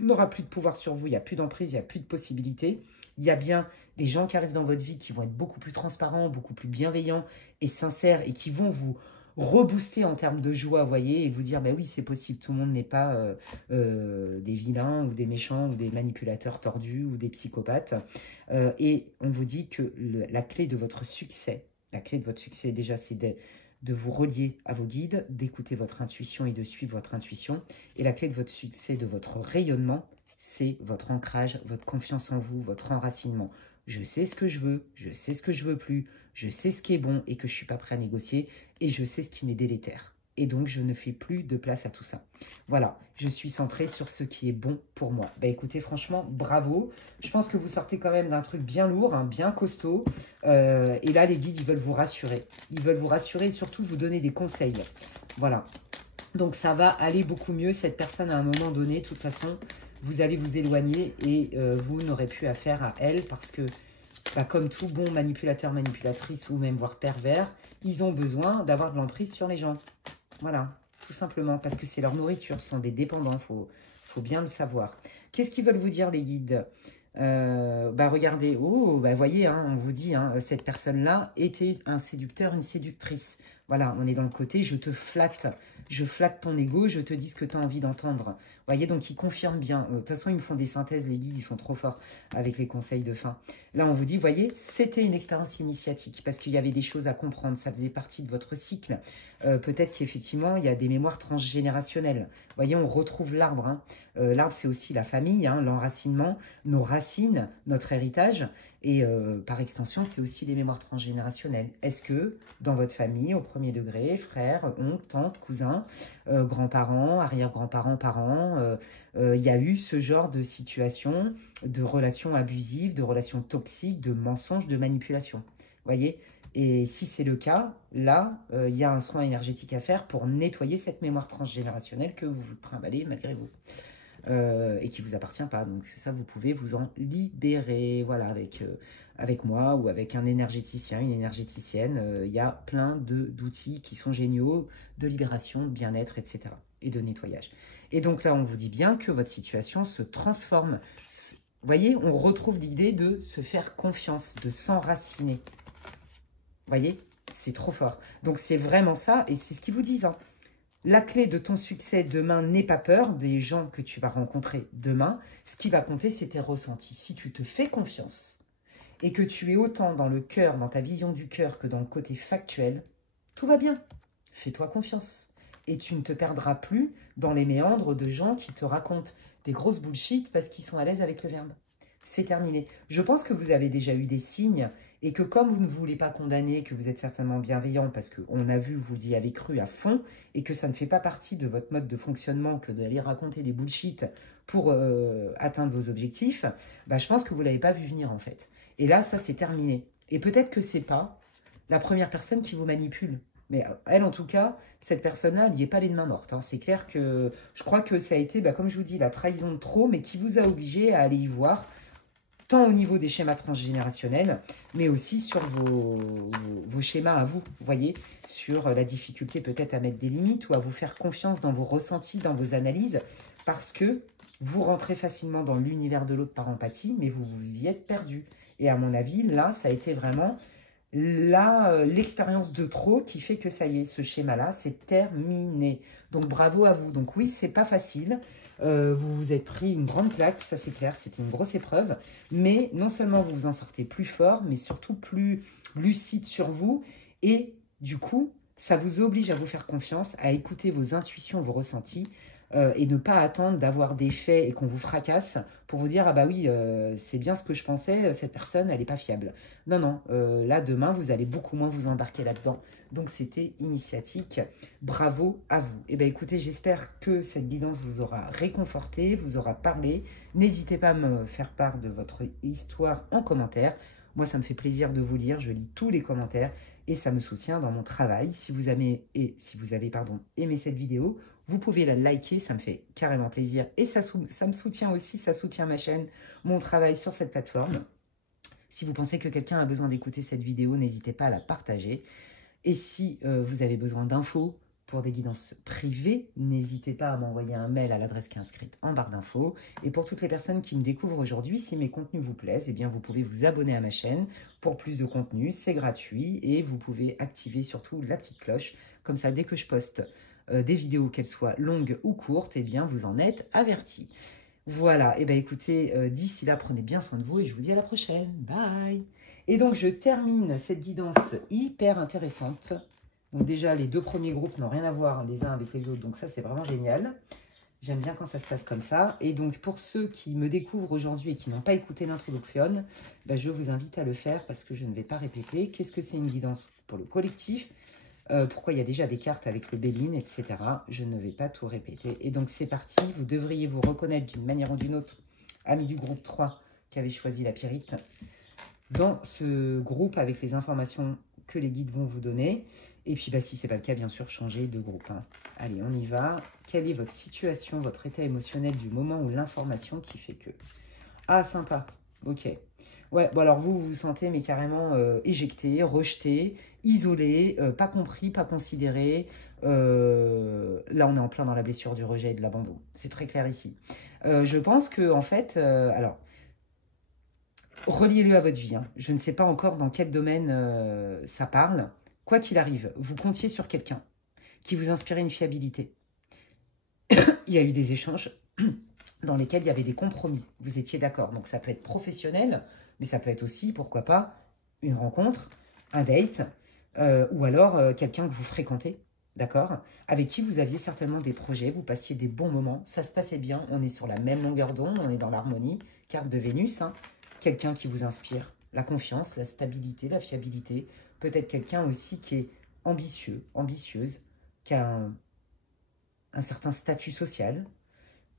n'aura plus de pouvoir sur vous. Il n'y a plus d'emprise, il n'y a plus de possibilités. Il y a bien des gens qui arrivent dans votre vie qui vont être beaucoup plus transparents, beaucoup plus bienveillants et sincères et qui vont vous rebooster en termes de joie, voyez, et vous dire, ben oui, c'est possible, tout le monde n'est pas des vilains ou des méchants ou des manipulateurs tordus ou des psychopathes. Et on vous dit que la clé de votre succès, déjà, c'est de vous relier à vos guides, d'écouter votre intuition et de suivre votre intuition. Et la clé de votre succès, de votre rayonnement, c'est votre ancrage, votre confiance en vous, votre enracinement. Je sais ce que je veux, je sais ce que je veux plus, je sais ce qui est bon et que je ne suis pas prêt à négocier et je sais ce qui m'est délétère. Et donc, je ne fais plus de place à tout ça. Voilà, je suis centrée sur ce qui est bon pour moi. Bah écoutez, franchement, bravo. Je pense que vous sortez quand même d'un truc bien lourd, bien costaud. Et là, les guides, ils veulent vous rassurer. Ils veulent vous rassurer et surtout vous donner des conseils. Voilà. Donc, ça va aller beaucoup mieux. Cette personne, à un moment donné, de toute façon, vous allez vous éloigner et vous n'aurez plus affaire à elle parce que, comme tout bon manipulateur, manipulatrice ou même voire pervers, ils ont besoin d'avoir de l'emprise sur les gens. Voilà, tout simplement, parce que c'est leur nourriture, ce sont des dépendants, faut bien le savoir. Qu'est-ce qu'ils veulent vous dire, les guides? Regardez, voyez, on vous dit, cette personne-là était un séducteur, une séductrice. Voilà, on est dans le côté, je te flatte, je flatte ton ego, je te dis ce que tu as envie d'entendre. Vous voyez, donc ils confirment bien. De toute façon, ils me font des synthèses, les guides, ils sont trop forts avec les conseils de fin. Là, on vous dit, voyez, c'était une expérience initiatique parce qu'il y avait des choses à comprendre, ça faisait partie de votre cycle. Peut-être qu'effectivement, il y a des mémoires transgénérationnelles. Vous voyez, on retrouve l'arbre. L'arbre, c'est aussi la famille, l'enracinement, nos racines, notre héritage. Et par extension, c'est aussi les mémoires transgénérationnelles. Est-ce que dans votre famille, au premier degré, frères, oncles, tantes, cousins, grands-parents, arrière-grands-parents, parents, il y a eu ce genre de situation, de relations abusives, de relations toxiques, de mensonges, de manipulation? Vous voyez? Et si c'est le cas, là, il y a un soin énergétique à faire pour nettoyer cette mémoire transgénérationnelle que vous trimballez malgré vous. Et qui ne vous appartient pas. Donc ça, vous pouvez vous en libérer, voilà, avec moi ou avec un énergéticien, une énergéticienne. Il y a plein d'outils qui sont géniaux, de libération, de bien-être, etc. et de nettoyage. Et donc là, on vous dit bien que votre situation se transforme. Vous voyez, on retrouve l'idée de se faire confiance, de s'enraciner. Vous voyez, c'est trop fort. Donc c'est vraiment ça, et c'est ce qu'ils vous disent, La clé de ton succès demain, n'aie pas peur des gens que tu vas rencontrer demain. Ce qui va compter, c'est tes ressentis. Si tu te fais confiance et que tu es autant dans le cœur, dans ta vision du cœur que dans le côté factuel, tout va bien. Fais-toi confiance. Et tu ne te perdras plus dans les méandres de gens qui te racontent des grosses bullshit parce qu'ils sont à l'aise avec le verbe. c'est terminé. Je pense que vous avez déjà eu des signes et que comme vous ne voulez pas condamner, que vous êtes certainement bienveillant parce qu'on a vu, vous y avez cru à fond et que ça ne fait pas partie de votre mode de fonctionnement que d'aller raconter des bullshit pour atteindre vos objectifs, bah, je pense que vous ne l'avez pas vu venir en fait. Et là, ça c'est terminé. Et peut-être que c'est pas la première personne qui vous manipule. Mais elle, en tout cas, cette personne-là, elle n'y est pas les mains mortes. Hein. C'est clair que je crois que ça a été, bah, comme je vous dis, la trahison de trop, mais qui vous a obligé à aller y voir, tant au niveau des schémas transgénérationnels, mais aussi sur vos schémas à vous, vous voyez, sur la difficulté peut-être à mettre des limites ou à vous faire confiance dans vos ressentis, dans vos analyses, parce que vous rentrez facilement dans l'univers de l'autre par empathie, mais vous vous y êtes perdu. Et à mon avis, là, ça a été vraiment l'expérience de trop qui fait que ça y est, ce schéma-là, c'est terminé. Donc, bravo à vous. Donc, oui, c'est pas facile. Vous vous êtes pris une grande claque, ça c'est clair, c'était une grosse épreuve. Mais non seulement vous vous en sortez plus fort, mais surtout plus lucide sur vous. Et du coup, ça vous oblige à vous faire confiance, à écouter vos intuitions, vos ressentis, et ne pas attendre d'avoir des faits et qu'on vous fracasse pour vous dire « Ah bah oui, c'est bien ce que je pensais, cette personne, elle n'est pas fiable. » Non, non, là, demain, vous allez beaucoup moins vous embarquer là-dedans. Donc, c'était initiatique. Bravo à vous. Eh bien, écoutez, j'espère que cette guidance vous aura réconforté, vous aura parlé. N'hésitez pas à me faire part de votre histoire en commentaire. Moi, ça me fait plaisir de vous lire. Je lis tous les commentaires et ça me soutient dans mon travail. Si vous avez aimé cette vidéo, vous pouvez la liker, ça me fait carrément plaisir. Et ça me soutient aussi, ça soutient ma chaîne, mon travail sur cette plateforme. Si vous pensez que quelqu'un a besoin d'écouter cette vidéo, n'hésitez pas à la partager. Et si vous avez besoin d'infos pour des guidances privées, n'hésitez pas à m'envoyer un mail à l'adresse qui est inscrite en barre d'infos. Et pour toutes les personnes qui me découvrent aujourd'hui, si mes contenus vous plaisent, eh bien vous pouvez vous abonner à ma chaîne pour plus de contenu. C'est gratuit et vous pouvez activer surtout la petite cloche. Comme ça, dès que je poste des vidéos, qu'elles soient longues ou courtes, eh bien vous en êtes avertis. Voilà, et bien écoutez, d'ici là, prenez bien soin de vous et je vous dis à la prochaine. Bye. Et donc, je termine cette guidance hyper intéressante. Donc déjà, les deux premiers groupes n'ont rien à voir les uns avec les autres, donc ça, c'est vraiment génial. J'aime bien quand ça se passe comme ça. Et donc, pour ceux qui me découvrent aujourd'hui et qui n'ont pas écouté l'introduction, ben, je vous invite à le faire parce que je ne vais pas répéter. Qu'est-ce que c'est une guidance pour le collectif? Pourquoi il y a déjà des cartes avec le Béline, etc. Je ne vais pas tout répéter. Et donc, c'est parti. Vous devriez vous reconnaître d'une manière ou d'une autre, amis du groupe 3 qui avait choisi la pyrite, dans ce groupe avec les informations que les guides vont vous donner. Et puis, bah, si ce n'est pas le cas, bien sûr, changez de groupe. Hein. Allez, on y va. Quelle est votre situation, votre état émotionnel du moment ou l'information qui fait que... Ah, sympa. Ok. Ouais, bon alors vous vous sentez mais carrément éjecté, rejeté, isolé, pas compris, pas considéré. Là, on est en plein dans la blessure du rejet et de l'abandon. C'est très clair ici. Je pense que, en fait, alors, reliez-le à votre vie. Hein. Je ne sais pas encore dans quel domaine ça parle. Quoi qu'il arrive, vous comptiez sur quelqu'un qui vous inspirait une fiabilité. Il y a eu des échanges dans lesquels il y avait des compromis. Vous étiez d'accord. Donc, ça peut être professionnel, mais ça peut être aussi, pourquoi pas, une rencontre, un date, ou alors quelqu'un que vous fréquentez, d'accord? Avec qui vous aviez certainement des projets, vous passiez des bons moments, ça se passait bien, on est sur la même longueur d'onde, on est dans l'harmonie, carte de Vénus, hein. Quelqu'un qui vous inspire la confiance, la stabilité, la fiabilité, peut-être quelqu'un aussi qui est ambitieux, ambitieuse, qui a un certain statut social.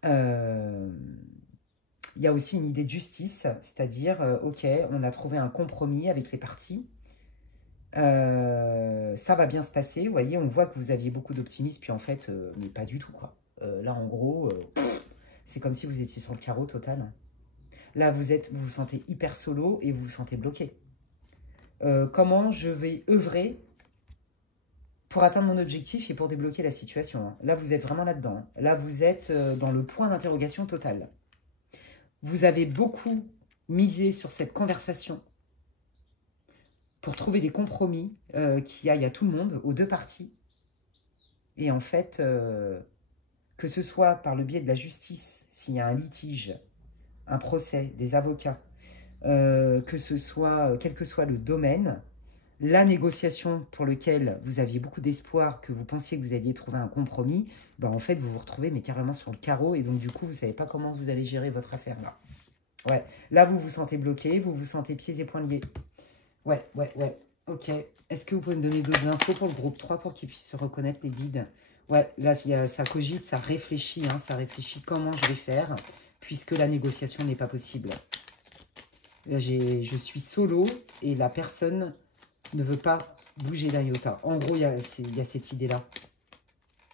Il y a aussi une idée de justice, c'est-à-dire, ok, on a trouvé un compromis avec les parties, ça va bien se passer, vous voyez, on voit que vous aviez beaucoup d'optimisme, puis en fait, mais pas du tout, quoi. Là, en gros, c'est comme si vous étiez sur le carreau total. Là, vous vous sentez hyper solo et vous vous sentez bloqué. Comment je vais œuvrer pour atteindre mon objectif et pour débloquer la situation. Hein. Là, vous êtes vraiment là-dedans. Hein. Là, vous êtes dans le point d'interrogation total. Vous avez beaucoup misé sur cette conversation pour trouver des compromis qui aillent à tout le monde, aux deux parties. Et en fait, que ce soit par le biais de la justice, s'il y a un litige, un procès, des avocats, que ce soit, quel que soit le domaine, la négociation pour laquelle vous aviez beaucoup d'espoir, que vous pensiez que vous alliez trouver un compromis, ben en fait, vous vous retrouvez mais carrément sur le carreau et donc du coup, vous ne savez pas comment vous allez gérer votre affaire là. Ouais, là, vous vous sentez bloqué, vous vous sentez pieds et poings liés. Ouais. Ok. Est-ce que vous pouvez me donner d'autres infos pour le groupe 3 pour qu'ils puissent se reconnaître, les guides? Ouais, là, ça cogite, ça réfléchit. Hein, ça réfléchit comment je vais faire, puisque la négociation n'est pas possible. Là, je suis solo et la personne ne veut pas bouger d'un iota. En gros, il y a cette idée-là.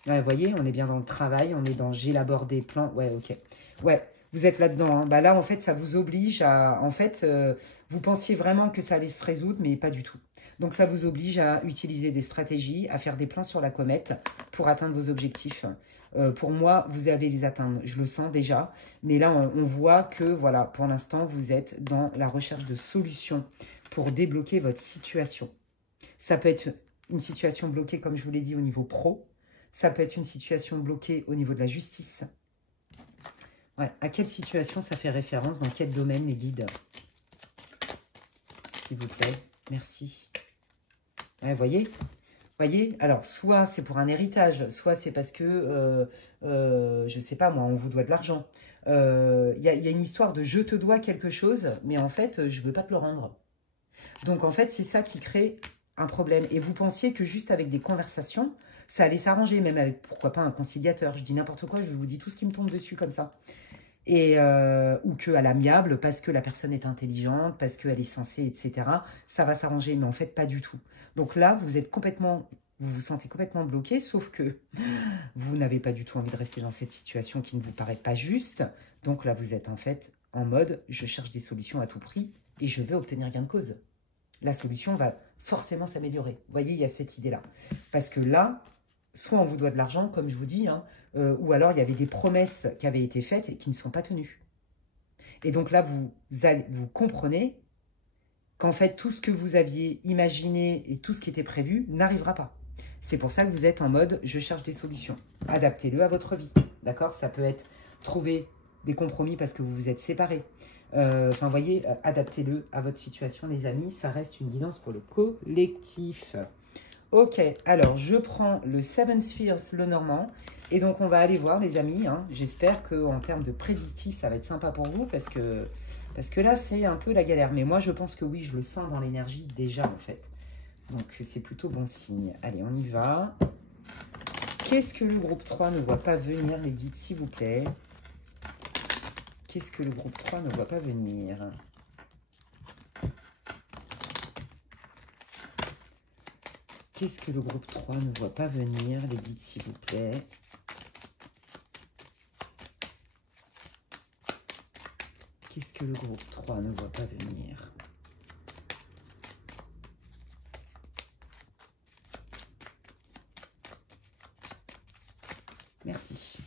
Ouais, vous voyez, on est bien dans le travail, on est dans j'élabore des plans. Ouais, ok. Ouais, vous êtes là-dedans. Hein. Bah là, en fait, ça vous oblige à... En fait, vous pensiez vraiment que ça allait se résoudre, mais pas du tout. Donc, ça vous oblige à utiliser des stratégies, à faire des plans sur la comète pour atteindre vos objectifs. Pour moi, vous allez les atteindre. Je le sens déjà. Mais là, on voit que, voilà, pour l'instant, vous êtes dans la recherche de solutions pour débloquer votre situation. Ça peut être une situation bloquée, comme je vous l'ai dit, au niveau pro. Ça peut être une situation bloquée au niveau de la justice. Ouais. À quelle situation ça fait référence? Dans quel domaine, les guides? S'il vous plaît. Merci. Ouais, voyez? Alors, soit c'est pour un héritage, soit c'est parce que, je sais pas moi, on vous doit de l'argent. Il y a une histoire de je te dois quelque chose, mais en fait, je veux pas te le rendre. Donc, en fait, c'est ça qui crée un problème. Et vous pensiez que juste avec des conversations, ça allait s'arranger, même avec, pourquoi pas, un conciliateur. Je dis n'importe quoi, je vous dis tout ce qui me tombe dessus comme ça. Et, ou qu'à l'amiable, parce que la personne est intelligente, parce qu'elle est sensée, etc. Ça va s'arranger, mais en fait, pas du tout. Donc là, vous vous sentez complètement bloqué, sauf que vous n'avez pas du tout envie de rester dans cette situation qui ne vous paraît pas juste. Donc là, vous êtes en fait en mode, je cherche des solutions à tout prix et je vais obtenir gain de cause. La solution va forcément s'améliorer. Vous voyez, il y a cette idée-là. Parce que là, soit on vous doit de l'argent, comme je vous dis, hein, ou alors il y avait des promesses qui avaient été faites et qui ne sont pas tenues. Et donc là, vous comprenez qu'en fait, tout ce que vous aviez imaginé et tout ce qui était prévu n'arrivera pas. C'est pour ça que vous êtes en mode, je cherche des solutions. Adaptez-le à votre vie, d'accord? Ça peut être trouver des compromis parce que vous vous êtes séparés. Enfin, vous voyez, adaptez-le à votre situation, les amis. Ça reste une guidance pour le collectif. Ok, alors je prends le Seven Spheres, le normand. Et donc, on va aller voir, les amis. Hein, j'espère qu'en termes de prédictif, ça va être sympa pour vous parce que là, c'est un peu la galère. Mais moi, je pense que oui, je le sens dans l'énergie déjà, en fait. Donc, c'est plutôt bon signe. Allez, on y va. Qu'est-ce que le groupe 3 ne voit pas venir, les guides, s'il vous plaît? Qu'est-ce que le groupe 3 ne voit pas venir? Qu'est-ce que le groupe 3 ne voit pas venir, les guides, s'il vous plaît? Qu'est-ce que le groupe 3 ne voit pas venir? Merci.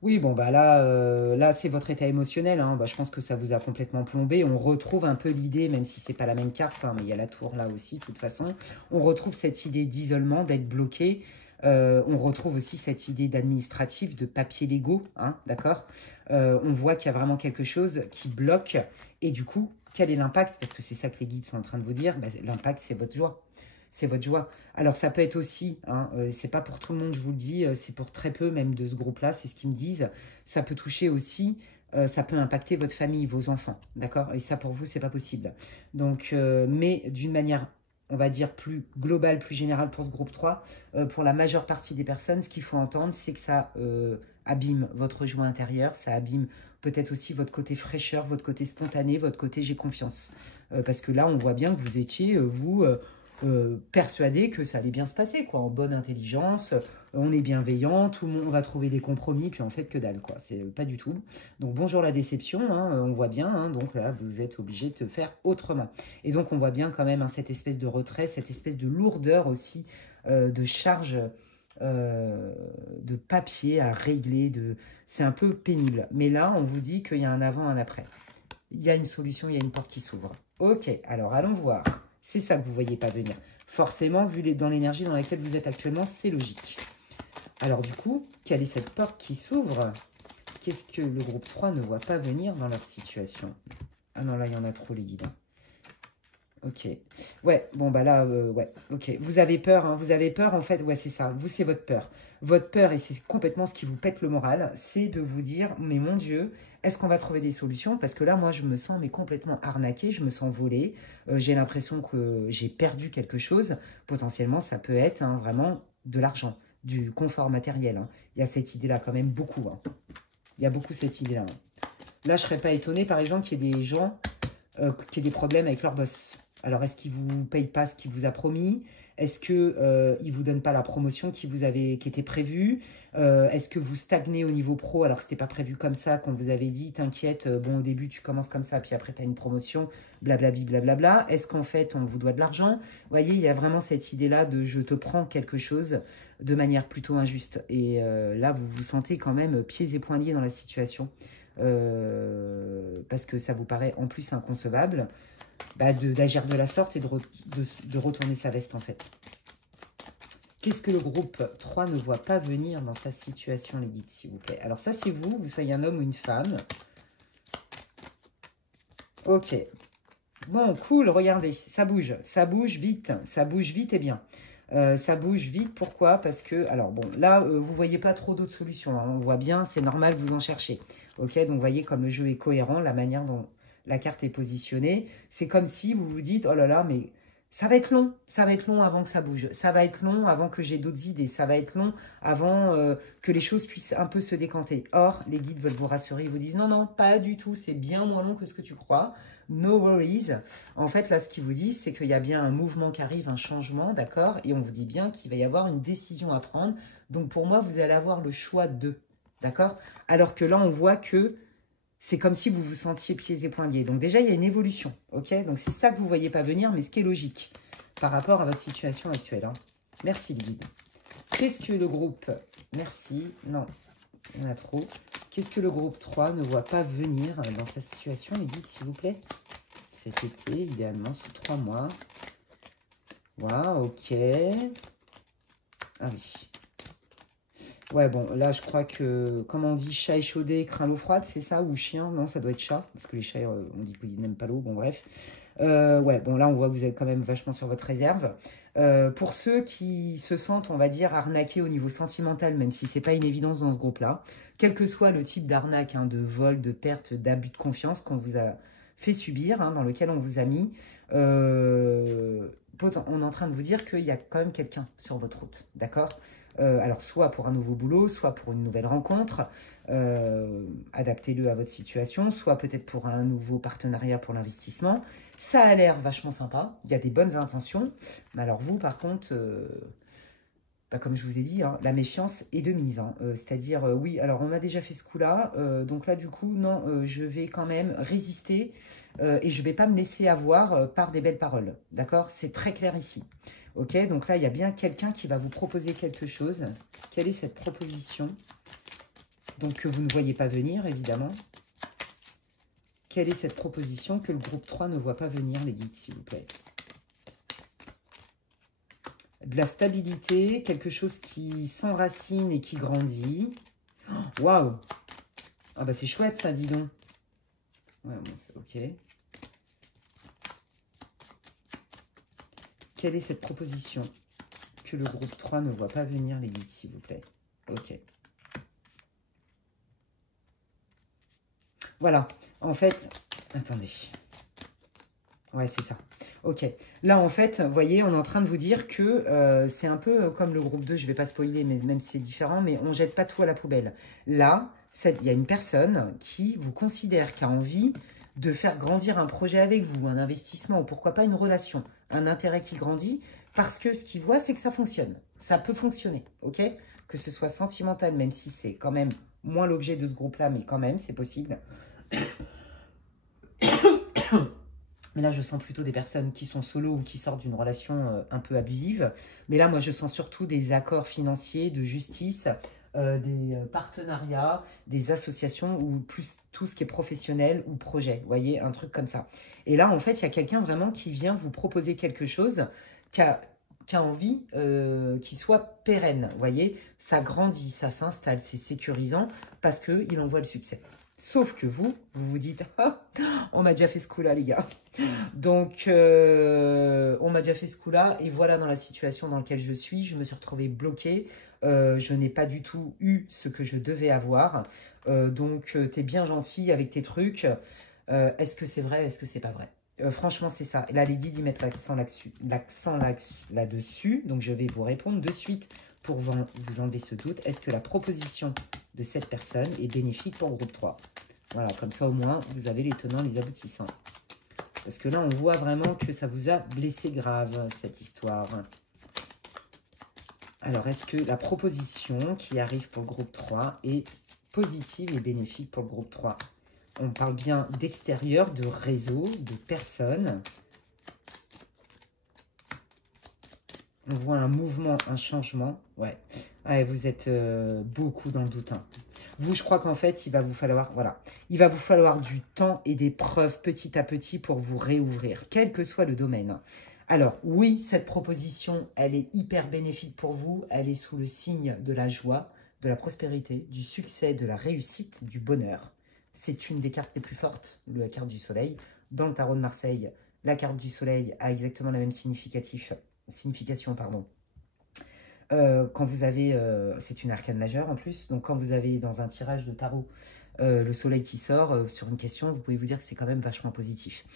Oui, bon, bah là c'est votre état émotionnel. Hein. Bah, je pense que ça vous a complètement plombé. On retrouve un peu l'idée, même si c'est pas la même carte, hein, mais il y a la tour là aussi, de toute façon. On retrouve cette idée d'isolement, d'être bloqué. On retrouve aussi cette idée d'administratif, de papiers légaux, hein, d'accord? On voit qu'il y a vraiment quelque chose qui bloque. Et du coup, quel est l'impact? Parce que c'est ça que les guides sont en train de vous dire. Bah, l'impact, c'est votre joie. C'est votre joie. Alors, ça peut être aussi, hein, c'est pas pour tout le monde, je vous le dis, c'est pour très peu même de ce groupe-là, c'est ce qu'ils me disent. Ça peut toucher aussi, ça peut impacter votre famille, vos enfants, d'accord? Et ça, pour vous, c'est pas possible. Donc, mais d'une manière, on va dire, plus globale, plus générale pour ce groupe 3, pour la majeure partie des personnes, ce qu'il faut entendre, c'est que ça abîme votre joie intérieure, ça abîme peut-être aussi votre côté fraîcheur, votre côté spontané, votre côté j'ai confiance. Parce que là, on voit bien que vous étiez, persuadé que ça allait bien se passer, quoi, en bonne intelligence, on est bienveillant, tout le monde va trouver des compromis, puis en fait que dalle, quoi, c'est pas du tout. Donc bonjour la déception, hein, on voit bien, hein, donc là vous êtes obligé de faire autrement. Et donc on voit bien quand même hein, cette espèce de retrait, cette espèce de lourdeur aussi, de charge, de papier à régler, c'est un peu pénible. Mais là on vous dit qu'il y a un avant, un après. Il y a une solution, il y a une porte qui s'ouvre. Ok, alors allons voir. C'est ça que vous ne voyez pas venir. Forcément, vu dans l'énergie dans laquelle vous êtes actuellement, c'est logique. Alors du coup, quelle est cette porte qui s'ouvre? Qu'est-ce que le groupe 3 ne voit pas venir dans leur situation? Ah non, là, il y en a trop, les guides. Ok. Ouais, bon, bah là, ouais, ok. Vous avez peur, hein, vous avez peur, en fait, ouais, c'est ça. Vous, c'est votre peur. Votre peur, et c'est complètement ce qui vous pète le moral, c'est de vous dire, mais mon Dieu, est-ce qu'on va trouver des solutions? Parce que là, moi, je me sens mais complètement arnaquée, je me sens volée. J'ai l'impression que j'ai perdu quelque chose. Potentiellement, ça peut être hein, vraiment de l'argent, du confort matériel. Hein. Il y a cette idée-là quand même beaucoup. Hein. Il y a beaucoup cette idée-là. Hein. Là, je ne serais pas étonnée, par exemple, qu'il y ait des gens qui aient des problèmes avec leur boss. Alors, est-ce qu'il ne vous paye pas ce qu'il vous a promis? Est-ce qu'il ne vous donne pas la promotion qui était prévue? Est-ce que vous stagnez au niveau pro alors que ce n'était pas prévu comme ça, qu'on vous avait dit, t'inquiète, bon, au début, tu commences comme ça, puis après, tu as une promotion, blablabli, blablabla. Est-ce qu'en fait, on vous doit de l'argent? Vous voyez, il y a vraiment cette idée-là de je te prends quelque chose de manière plutôt injuste. Et là, vous vous sentez quand même pieds et poings liés dans la situation. Parce que ça vous paraît en plus inconcevable bah, d'agir de la sorte et de retourner sa veste en fait. Qu'est-ce que le groupe 3 ne voit pas venir dans sa situation, les guides, s'il vous plaît? Alors ça, c'est vous, vous soyez un homme ou une femme. Ok. Bon, cool, regardez, ça bouge vite et bien. Ça bouge vite, pourquoi? Parce que, alors bon, là, vous voyez pas trop d'autres solutions. Hein. On voit bien, c'est normal, vous en cherchez. Ok, donc vous voyez comme le jeu est cohérent, la manière dont la carte est positionnée. C'est comme si vous vous dites, oh là là, mais ça va être long avant que ça bouge. Ça va être long avant que j'ai d'autres idées. Ça va être long avant que les choses puissent un peu se décanter. Or, les guides veulent vous rassurer, ils vous disent, non, non, pas du tout, c'est bien moins long que ce que tu crois. No worries. En fait, là, ce qu'ils vous disent, c'est qu'il y a bien un mouvement qui arrive, un changement, d'accord? Et on vous dit bien qu'il va y avoir une décision à prendre. Donc, pour moi, vous allez avoir le choix de, d'accord? Alors que là, on voit que c'est comme si vous vous sentiez pieds et poings liés. Donc, déjà, il y a une évolution, ok? Donc, c'est ça que vous ne voyez pas venir, mais ce qui est logique par rapport à votre situation actuelle. Hein. Merci, les guides. Qu'est-ce que le groupe... Merci. Non, il y en a trop. Qu'est-ce que le groupe 3 ne voit pas venir dans sa situation, les guides, s'il vous plaît? Cet été, idéalement, sous 3 mois. Waouh, ok. Ah oui. Ouais, bon, là, je crois que, comme on dit, chat échaudé, craint l'eau froide, c'est ça? Ou chien? Non, ça doit être chat, parce que les chats, on dit qu'ils n'aiment pas l'eau, bon, bref. Ouais, bon, là, on voit que vous êtes quand même vachement sur votre réserve. Pour ceux qui se sentent, on va dire, arnaqués au niveau sentimental, même si c'est pas une évidence dans ce groupe-là, quel que soit le type d'arnaque, hein, de vol, de perte, d'abus de confiance qu'on vous a fait subir, hein, dans lequel on vous a mis, on est en train de vous dire qu'il y a quand même quelqu'un sur votre route, d'accord? Alors, soit pour un nouveau boulot, soit pour une nouvelle rencontre, adaptez-le à votre situation, soit peut-être pour un nouveau partenariat pour l'investissement. Ça a l'air vachement sympa, il y a des bonnes intentions, mais alors vous, par contre, bah, comme je vous ai dit, hein, la méfiance est de mise. Hein, c'est-à-dire, oui, alors on a déjà fait ce coup-là, donc là, du coup, non, je vais quand même résister et je ne vais pas me laisser avoir par des belles paroles. D'accord? C'est très clair ici. Ok, donc là, il y a bien quelqu'un qui va vous proposer quelque chose. Quelle est cette proposition? Donc, que vous ne voyez pas venir, évidemment. Quelle est cette proposition que le groupe 3 ne voit pas venir, les guides, s'il vous plaît? De la stabilité, quelque chose qui s'enracine et qui grandit. Waouh! Ah bah c'est chouette ça, dis donc. Ouais, bon, c'est ok. Quelle est cette proposition que le groupe 3 ne voit pas venir, les guides, s'il vous plaît? Ok. Voilà. En fait, attendez. Ouais, c'est ça. Ok. Là, en fait, vous voyez, on est en train de vous dire que c'est un peu comme le groupe 2, je ne vais pas spoiler, mais même si c'est différent, mais on ne jette pas tout à la poubelle. Là, il y a une personne qui vous considère, qui a envie de faire grandir un projet avec vous, un investissement, ou pourquoi pas une relation, un intérêt qui grandit, parce que ce qu'il voit, c'est que ça fonctionne. Ça peut fonctionner, ok? Que ce soit sentimental, même si c'est quand même moins l'objet de ce groupe-là, mais quand même, c'est possible. Mais là, je sens plutôt des personnes qui sont solo ou qui sortent d'une relation un peu abusive. Mais là, moi, je sens surtout des accords financiers, de justice, des partenariats, des associations ou plus tout ce qui est professionnel ou projet. Vous voyez, un truc comme ça. Et là, en fait, il y a quelqu'un vraiment qui vient vous proposer quelque chose qui a envie qu'il soit pérenne. Vous voyez, ça grandit, ça s'installe, c'est sécurisant parce qu'il en voit le succès. Sauf que vous vous dites, ah, on m'a déjà fait ce coup-là, les gars. Donc, on m'a déjà fait ce coup-là. Et voilà dans la situation dans laquelle je suis. Je me suis retrouvée bloquée. Je n'ai pas du tout eu ce que je devais avoir. Donc, tu es bien gentil avec tes trucs. Est-ce que c'est vrai? Est-ce que c'est pas vrai? Franchement, c'est ça. Là, les guides, ils mettent l'accent là-dessus. Donc, je vais vous répondre de suite pour vous enlever ce doute. Est-ce que la proposition de cette personne est bénéfique pour le groupe 3? Voilà, comme ça, au moins, vous avez les tenants, les aboutissants. Parce que là, on voit vraiment que ça vous a blessé grave, cette histoire. Alors, est-ce que la proposition qui arrive pour le groupe 3 est positive et bénéfique pour le groupe 3? On parle bien d'extérieur, de réseau, de personnes. On voit un mouvement, un changement. Ouais, vous êtes beaucoup dans le doute. Hein. Vous, je crois qu'en fait, il va vous falloir, voilà, il va vous falloir du temps et des preuves petit à petit pour vous réouvrir, quel que soit le domaine. Alors, oui, cette proposition, elle est hyper bénéfique pour vous. Elle est sous le signe de la joie, de la prospérité, du succès, de la réussite, du bonheur. C'est une des cartes les plus fortes, la carte du soleil. Dans le tarot de Marseille, la carte du soleil a exactement la même signification, pardon. Quand vous avez, c'est une arcane majeure en plus, donc quand vous avez dans un tirage de tarot le soleil qui sort sur une question, vous pouvez vous dire que c'est quand même vachement positif.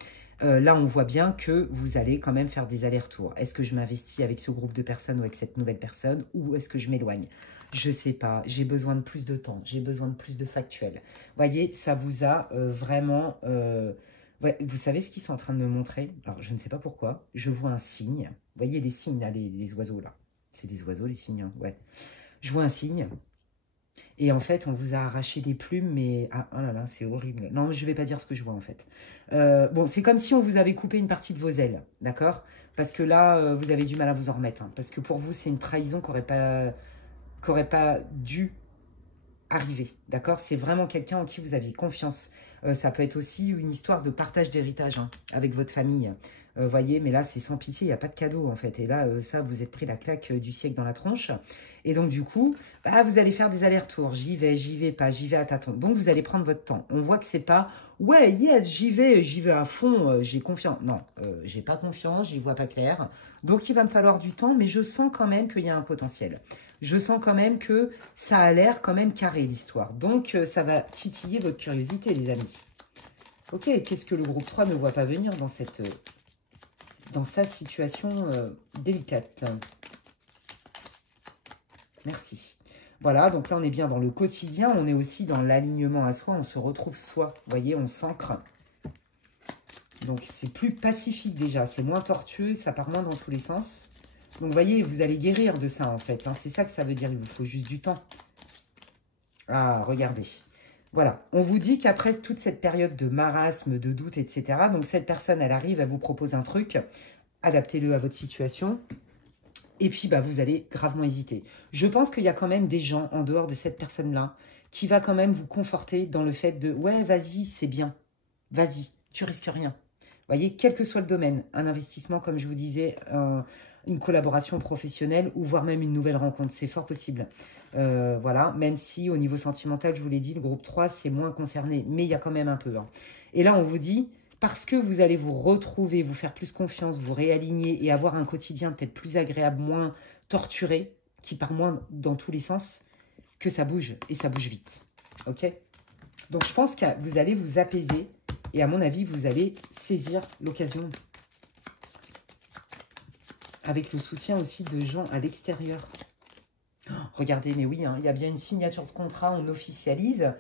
Là, on voit bien que vous allez quand même faire des allers-retours. Est-ce que je m'investis avec ce groupe de personnes ou avec cette nouvelle personne, ou est-ce que je m'éloigne? Je ne sais pas, j'ai besoin de plus de temps, j'ai besoin de plus de factuels. Vous voyez, ça vous a vraiment... ouais, vous savez ce qu'ils sont en train de me montrer? Alors, je ne sais pas pourquoi, je vois un signe. Vous voyez les signes, là, les oiseaux, là. C'est des oiseaux, les signes, hein, ouais. Je vois un signe. Et en fait, on vous a arraché des plumes, mais... Ah, oh là là, c'est horrible. Non, je ne vais pas dire ce que je vois, en fait. Bon, c'est comme si on vous avait coupé une partie de vos ailes, d'accord? Parce que là, vous avez du mal à vous en remettre. Hein, parce que pour vous, c'est une trahison qui n'aurait pas dû arriver, d'accord? C'est vraiment quelqu'un en qui vous aviez confiance. Ça peut être aussi une histoire de partage d'héritage hein, avec votre famille. Voyez, mais là, c'est sans pitié, il n'y a pas de cadeau, en fait. Et là, ça, vous êtes pris la claque du siècle dans la tronche. Et donc, du coup, bah, vous allez faire des allers-retours. J'y vais pas, j'y vais à tâtons. Donc, vous allez prendre votre temps. On voit que c'est pas, ouais, yes, j'y vais à fond, j'ai confiance. Non, j'ai pas confiance, j'y vois pas clair. Donc, il va me falloir du temps, mais je sens quand même qu'il y a un potentiel. Je sens quand même que ça a l'air quand même carré, l'histoire. Donc, ça va titiller votre curiosité, les amis. Ok, qu'est-ce que le groupe 3 ne voit pas venir dans cette... dans sa situation délicate. Merci. Voilà, donc là, on est bien dans le quotidien. On est aussi dans l'alignement à soi. On se retrouve soi. Vous voyez, on s'ancre. Donc, c'est plus pacifique déjà. C'est moins tortueux. Ça part moins dans tous les sens. Donc, vous voyez, vous allez guérir de ça, en fait. Hein. C'est ça que ça veut dire. Il vous faut juste du temps. Ah, regardez. Voilà. On vous dit qu'après toute cette période de marasme, de doute, etc., donc cette personne, elle arrive, elle vous propose un truc. Adaptez-le à votre situation. Et puis, bah, vous allez gravement hésiter. Je pense qu'il y a quand même des gens en dehors de cette personne-là qui va quand même vous conforter dans le fait de « Ouais, vas-y, c'est bien. Vas-y, tu risques rien. » Vous voyez, quel que soit le domaine, un investissement, comme je vous disais, une collaboration professionnelle ou voire même une nouvelle rencontre, c'est fort possible. Voilà, même si au niveau sentimental, je vous l'ai dit, le groupe 3, c'est moins concerné, mais il y a quand même un peu. Hein. Et là, on vous dit... Parce que vous allez vous retrouver, vous faire plus confiance, vous réaligner et avoir un quotidien peut-être plus agréable, moins torturé, qui part moins dans tous les sens, que ça bouge et ça bouge vite. Ok? Donc je pense que vous allez vous apaiser et à mon avis, vous allez saisir l'occasion. Avec le soutien aussi de gens à l'extérieur. Oh, regardez, mais oui, hein, il y a bien une signature de contrat, on officialise.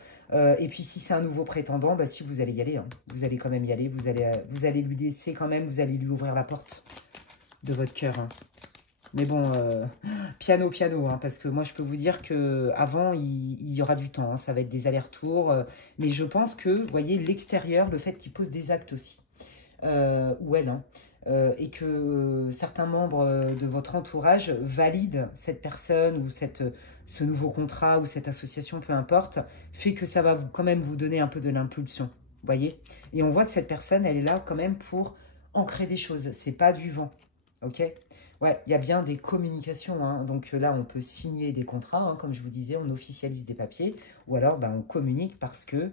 Et puis, si c'est un nouveau prétendant, bah, si vous allez y aller, hein, vous allez quand même y aller. Vous allez lui laisser quand même, vous allez lui ouvrir la porte de votre cœur. Hein. Mais bon, piano, hein, parce que moi, je peux vous dire qu'avant, il y aura du temps. Hein, ça va être des allers-retours. Mais je pense que, vous voyez, l'extérieur, le fait qu'il pose des actes aussi, ou elle, hein, et que certains membres de votre entourage valident cette personne ou ce nouveau contrat ou cette association, peu importe, fait que ça va quand même vous donner un peu de l'impulsion, vous voyez? Et on voit que cette personne, elle est là quand même pour ancrer des choses, c'est pas du vent, ok? Ouais, il y a bien des communications, hein. Donc là, on peut signer des contrats, hein, comme je vous disais, on officialise des papiers, ou alors ben, on communique parce que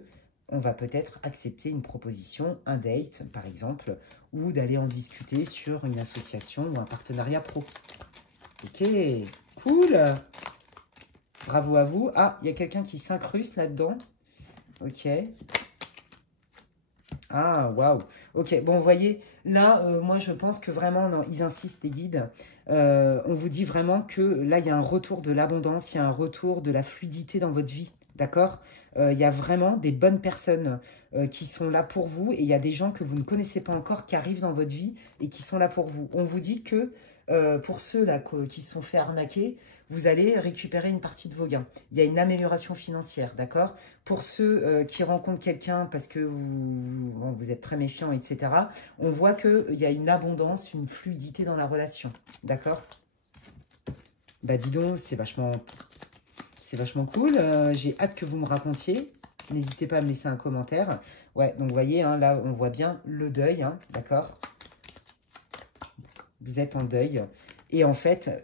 on va peut-être accepter une proposition, un date par exemple, ou d'aller en discuter sur une association ou un partenariat pro. Ok, cool. Bravo à vous. Ah, il y a quelqu'un qui s'incruste là-dedans. Ok. Ah, waouh. Ok, bon, vous voyez, là, moi, je pense que vraiment, non, ils insistent, les guides. On vous dit vraiment que là, il y a un retour de l'abondance, il y a un retour de la fluidité dans votre vie, d'accord? Il y a vraiment des bonnes personnes qui sont là pour vous et il y a des gens que vous ne connaissez pas encore qui arrivent dans votre vie et qui sont là pour vous. On vous dit que pour ceux-là qui se sont fait arnaquer, vous allez récupérer une partie de vos gains. Il y a une amélioration financière, d'accord? Pour ceux qui rencontrent quelqu'un parce que vous êtes très méfiant, etc., on voit qu'il y a une abondance, une fluidité dans la relation, d'accord? Bah dis donc, c'est vachement cool. J'ai hâte que vous me racontiez. N'hésitez pas à me laisser un commentaire. Ouais, donc vous voyez, hein, là, on voit bien le deuil, hein, d'accord? Vous êtes en deuil. Et en fait,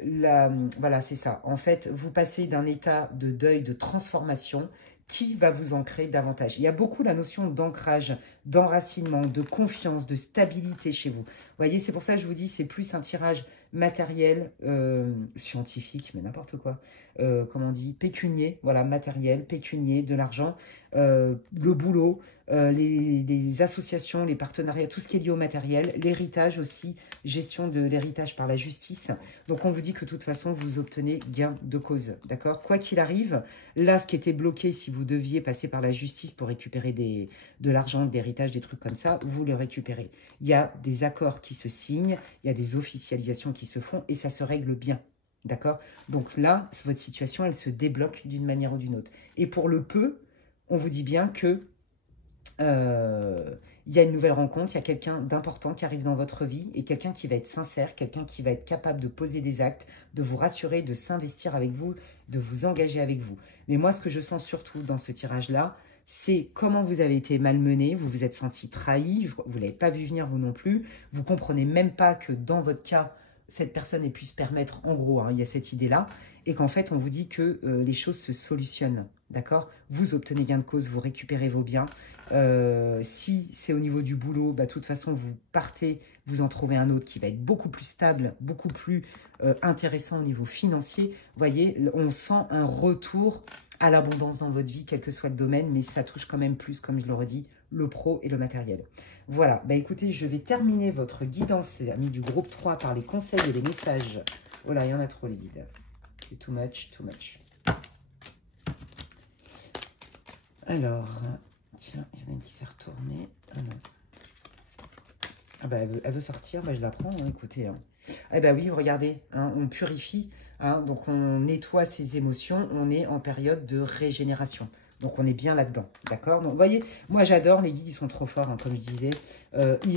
voilà, c'est ça. En fait, vous passez d'un état de deuil, de transformation qui va vous ancrer davantage. Il y a beaucoup la notion d'ancrage, d'enracinement, de confiance, de stabilité chez vous. Vous voyez, c'est pour ça que je vous dis, c'est plus un tirage matériel, scientifique, mais n'importe quoi. Comment on dit? Pécunier, voilà, matériel, pécunier, de l'argent, le boulot, les associations, les partenariats, tout ce qui est lié au matériel, l'héritage aussi, gestion de l'héritage par la justice. Donc, on vous dit que de toute façon, vous obtenez gain de cause, d'accord? Quoi qu'il arrive, là, ce qui était bloqué, si vous deviez passer par la justice pour récupérer de l'argent, de l'héritage, des trucs comme ça, vous le récupérez. Il y a des accords qui se signent, il y a des officialisations qui se font et ça se règle bien. D'accord? Donc là, votre situation, elle se débloque d'une manière ou d'une autre. Et pour le peu, on vous dit bien que il y a une nouvelle rencontre, il y a quelqu'un d'important qui arrive dans votre vie et quelqu'un qui va être sincère, quelqu'un qui va être capable de poser des actes, de vous rassurer, de s'investir avec vous, de vous engager avec vous. Mais moi, ce que je sens surtout dans ce tirage-là, c'est comment vous avez été malmené, vous vous êtes senti trahi, vous ne l'avez pas vu venir vous non plus, vous ne comprenez même pas que dans votre cas, cette personne ait pu se permettre, en gros, hein, il y a cette idée-là, et qu'en fait, on vous dit que les choses se solutionnent, d'accord? Vous obtenez gain de cause, vous récupérez vos biens. Si c'est au niveau du boulot, bah, de toute façon, vous partez, vous en trouvez un autre qui va être beaucoup plus stable, beaucoup plus intéressant au niveau financier. Vous voyez, on sent un retour à l'abondance dans votre vie, quel que soit le domaine, mais ça touche quand même plus, comme je le redis, le pro et le matériel. Voilà, bah écoutez, je vais terminer votre guidance, les amis du groupe 3, par les conseils et les messages. Oh là, il y en a trop, les guides. C'est too much, too much. Alors, tiens, il y en a une qui s'est retournée. Ah non. Ah bah, elle veut sortir, bah, je la prends, hein, écoutez. Hein. Ah bah oui, regardez, hein, on purifie, hein, donc on nettoie ses émotions, on est en période de régénération. Donc, on est bien là-dedans, d'accord? Donc, vous voyez, moi, j'adore, les guides, ils sont trop forts, hein, comme je disais.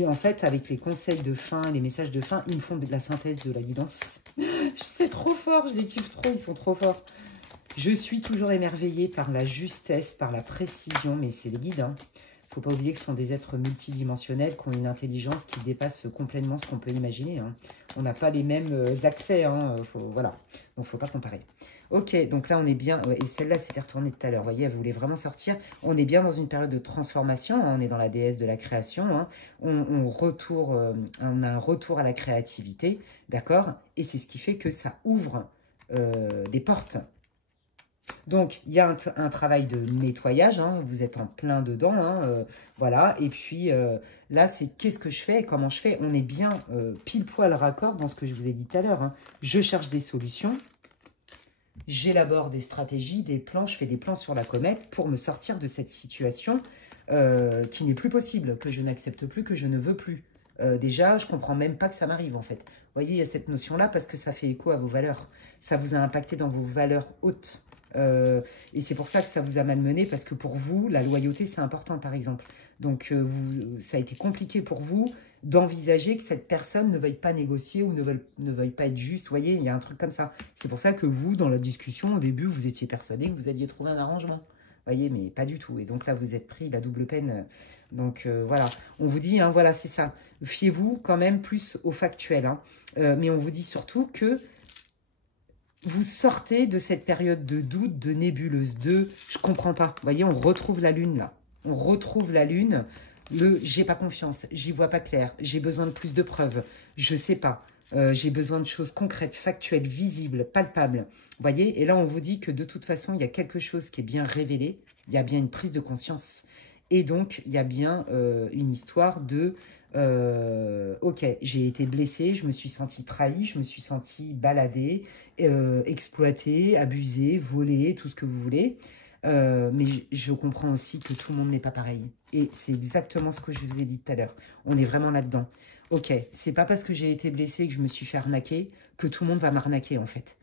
En fait, avec les conseils de fin, les messages de fin, ils me font de la synthèse de la guidance. C'est trop fort, je les kiffe trop, ils sont trop forts. Je suis toujours émerveillée par la justesse, par la précision, mais c'est les guides, hein. Faut pas oublier que ce sont des êtres multidimensionnels qui ont une intelligence qui dépasse complètement ce qu'on peut imaginer. Hein. On n'a pas les mêmes accès, hein, voilà. Donc, faut pas comparer. Ok, donc là, on est bien. Et celle-là, s'était retournée tout à l'heure. Vous voyez, elle voulait vraiment sortir. On est bien dans une période de transformation. Hein, on est dans la déesse de la création. Hein. On a un retour à la créativité, d'accord? Et c'est ce qui fait que ça ouvre des portes. Donc, il y a un travail de nettoyage, hein, vous êtes en plein dedans, hein, voilà. Et puis, là, c'est qu'est-ce que je fais et comment je fais? On est bien pile poil raccord dans ce que je vous ai dit tout à l'heure. Hein. Je cherche des solutions, j'élabore des stratégies, des plans, je fais des plans sur la comète pour me sortir de cette situation qui n'est plus possible, que je n'accepte plus, que je ne veux plus. Déjà, je ne comprends même pas que ça m'arrive, en fait. Vous voyez, il y a cette notion-là parce que ça fait écho à vos valeurs. Ça vous a impacté dans vos valeurs hautes. Et c'est pour ça que ça vous a malmené, parce que pour vous, la loyauté, c'est important, par exemple. Donc, ça a été compliqué pour vous d'envisager que cette personne ne veuille pas négocier ou ne veuille pas être juste. Vous voyez, il y a un truc comme ça. C'est pour ça que vous, dans la discussion, au début, vous étiez persuadé que vous alliez trouver un arrangement. Vous voyez, mais pas du tout. Et donc là, vous êtes pris la double peine. Donc, voilà. On vous dit, hein, voilà, c'est ça. Fiez-vous quand même plus au factuel. Hein. Mais on vous dit surtout que vous sortez de cette période de doute, de nébuleuse, de « je comprends pas ». Vous voyez, on retrouve la lune là. On retrouve la lune, le j'ai pas confiance, j'y vois pas clair, j'ai besoin de plus de preuves, je sais pas. J'ai besoin de choses concrètes, factuelles, visibles, palpables. Vous voyez? Et là, on vous dit que de toute façon, il y a quelque chose qui est bien révélé. Il y a bien une prise de conscience. Et donc, il y a bien une histoire de... ok, j'ai été blessée, je me suis sentie trahie, je me suis sentie baladée, exploitée, abusée, volée, tout ce que vous voulez. Mais je comprends aussi que tout le monde n'est pas pareil. Et c'est exactement ce que je vous ai dit tout à l'heure. On est vraiment là-dedans. Ok, c'est pas parce que j'ai été blessée et que je me suis fait arnaquer que tout le monde va m'arnaquer en fait.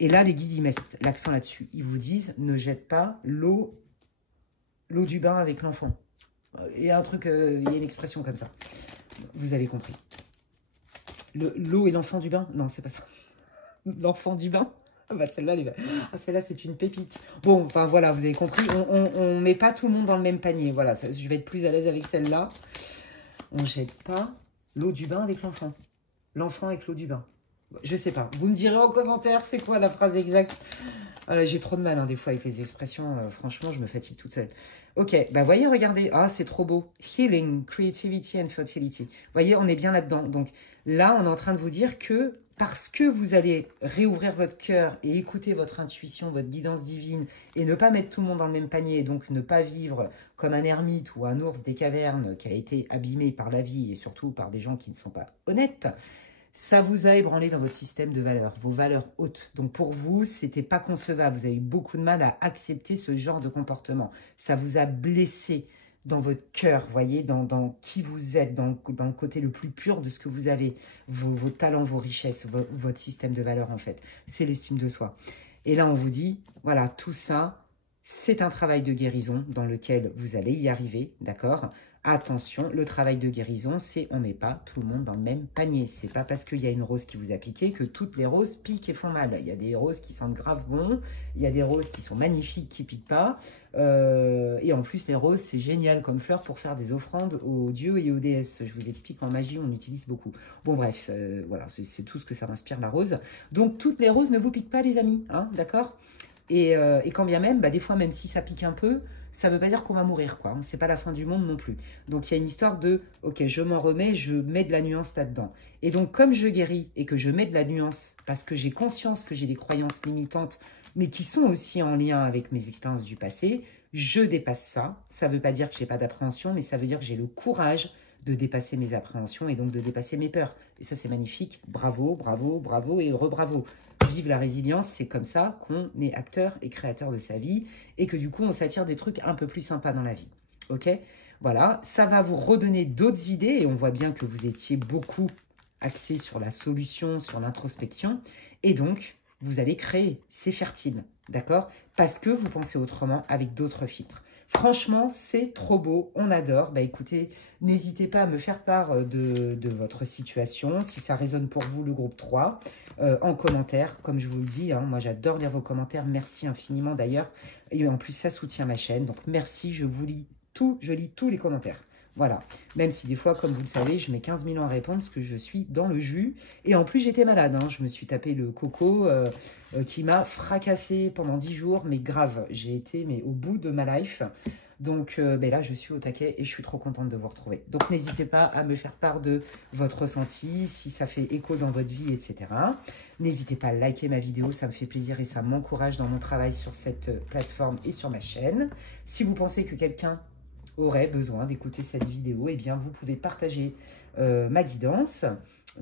Et là, les guides, ils mettent l'accent là-dessus. Ils vous disent, ne jette pas l'eau du bain avec l'enfant. Il y a un truc, il y a une expression comme ça. Vous avez compris. L'eau et l'enfant du bain? Non, c'est pas ça. L'enfant du bain? Ah bah celle-là, celle-là, c'est une pépite. Bon, enfin voilà, vous avez compris. On met pas tout le monde dans le même panier. Voilà, je vais être plus à l'aise avec celle-là. On jette pas l'eau du bain avec l'enfant. L'enfant avec l'eau du bain. Je sais pas. Vous me direz en commentaire, c'est quoi la phrase exacte? J'ai trop de mal hein, des fois avec les expressions. Franchement, je me fatigue toute seule. Ok, bah voyez, regardez. Ah, c'est trop beau. Healing, creativity and fertility. Vous voyez, on est bien là-dedans. Donc là, on est en train de vous dire que parce que vous allez réouvrir votre cœur et écouter votre intuition, votre guidance divine, et ne pas mettre tout le monde dans le même panier, et donc ne pas vivre comme un ermite ou un ours des cavernes qui a été abîmé par la vie et surtout par des gens qui ne sont pas honnêtes, ça vous a ébranlé dans votre système de valeurs, vos valeurs hautes. Donc pour vous, c'était pas concevable. Vous avez eu beaucoup de mal à accepter ce genre de comportement. Ça vous a blessé dans votre cœur, voyez, dans qui vous êtes, dans le côté le plus pur de ce que vous avez, vos talents, vos richesses, votre système de valeurs en fait. C'est l'estime de soi. Et là, on vous dit, voilà, tout ça, c'est un travail de guérison dans lequel vous allez y arriver, d'accord? Attention, le travail de guérison, c'est on ne met pas tout le monde dans le même panier. C'est pas parce qu'il y a une rose qui vous a piqué que toutes les roses piquent et font mal. Il y a des roses qui sentent grave bon, il y a des roses qui sont magnifiques, qui piquent pas. Et en plus, les roses, c'est génial comme fleur pour faire des offrandes aux dieux et aux déesses. Je vous explique, en magie, on utilise beaucoup. Bon, bref, voilà, c'est tout ce que ça m'inspire, la rose. Donc, toutes les roses ne vous piquent pas, les amis, hein, d'accord ? Et quand bien même, des fois, même si ça pique un peu, ça ne veut pas dire qu'on va mourir, quoi. C'est pas la fin du monde non plus. Donc, il y a une histoire de, ok, je m'en remets, je mets de la nuance là-dedans. Et donc, comme je guéris et que je mets de la nuance, parce que j'ai conscience que j'ai des croyances limitantes, mais qui sont aussi en lien avec mes expériences du passé, je dépasse ça. Ça ne veut pas dire que je n'ai pas d'appréhension, mais ça veut dire que j'ai le courage de dépasser mes appréhensions et donc de dépasser mes peurs. Et ça, c'est magnifique. Bravo, bravo, bravo et re-bravo. Vive la résilience, c'est comme ça qu'on est acteur et créateur de sa vie et que du coup, on s'attire des trucs un peu plus sympas dans la vie. Ok? Voilà, ça va vous redonner d'autres idées et on voit bien que vous étiez beaucoup axé sur la solution, sur l'introspection et donc, vous allez créer, c'est fertile, d'accord? Parce que vous pensez autrement avec d'autres filtres. Franchement, c'est trop beau, on adore. Écoutez, n'hésitez pas à me faire part de votre situation, si ça résonne pour vous, le groupe 3, en commentaire. Comme je vous le dis, hein, moi j'adore lire vos commentaires, merci infiniment d'ailleurs. Et en plus, ça soutient ma chaîne, donc merci, je lis tous les commentaires. Voilà, même si des fois, comme vous le savez, je mets 15 000 ans à répondre parce que je suis dans le jus. Et en plus, j'étais malade, hein. Je me suis tapé le coco qui m'a fracassé pendant 10 jours, mais grave. J'ai été au bout de ma life. Donc là, je suis au taquet et je suis trop contente de vous retrouver. Donc, n'hésitez pas à me faire part de votre ressenti, si ça fait écho dans votre vie, etc. N'hésitez pas à liker ma vidéo, ça me fait plaisir et ça m'encourage dans mon travail sur cette plateforme et sur ma chaîne. Si vous pensez que quelqu'un aurait besoin d'écouter cette vidéo, eh bien, vous pouvez partager ma guidance.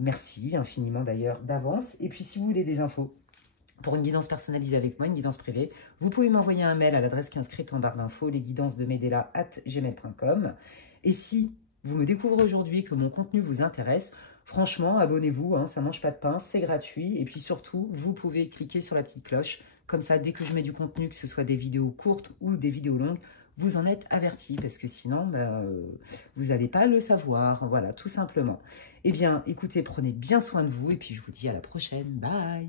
Merci infiniment d'ailleurs d'avance. Et puis, si vous voulez des infos pour une guidance personnalisée avec moi, une guidance privée, vous pouvez m'envoyer un mail à l'adresse qui est inscrite en barre d'infos, lesguidancesdemedela@gmail.com. Et si vous me découvrez aujourd'hui que mon contenu vous intéresse, franchement, abonnez-vous, hein, ça ne mange pas de pain, c'est gratuit. Et puis surtout, vous pouvez cliquer sur la petite cloche. Comme ça, dès que je mets du contenu, que ce soit des vidéos courtes ou des vidéos longues, vous en êtes averti parce que sinon, vous n'allez pas le savoir. Voilà, tout simplement. Eh bien, écoutez, prenez bien soin de vous et puis je vous dis à la prochaine. Bye!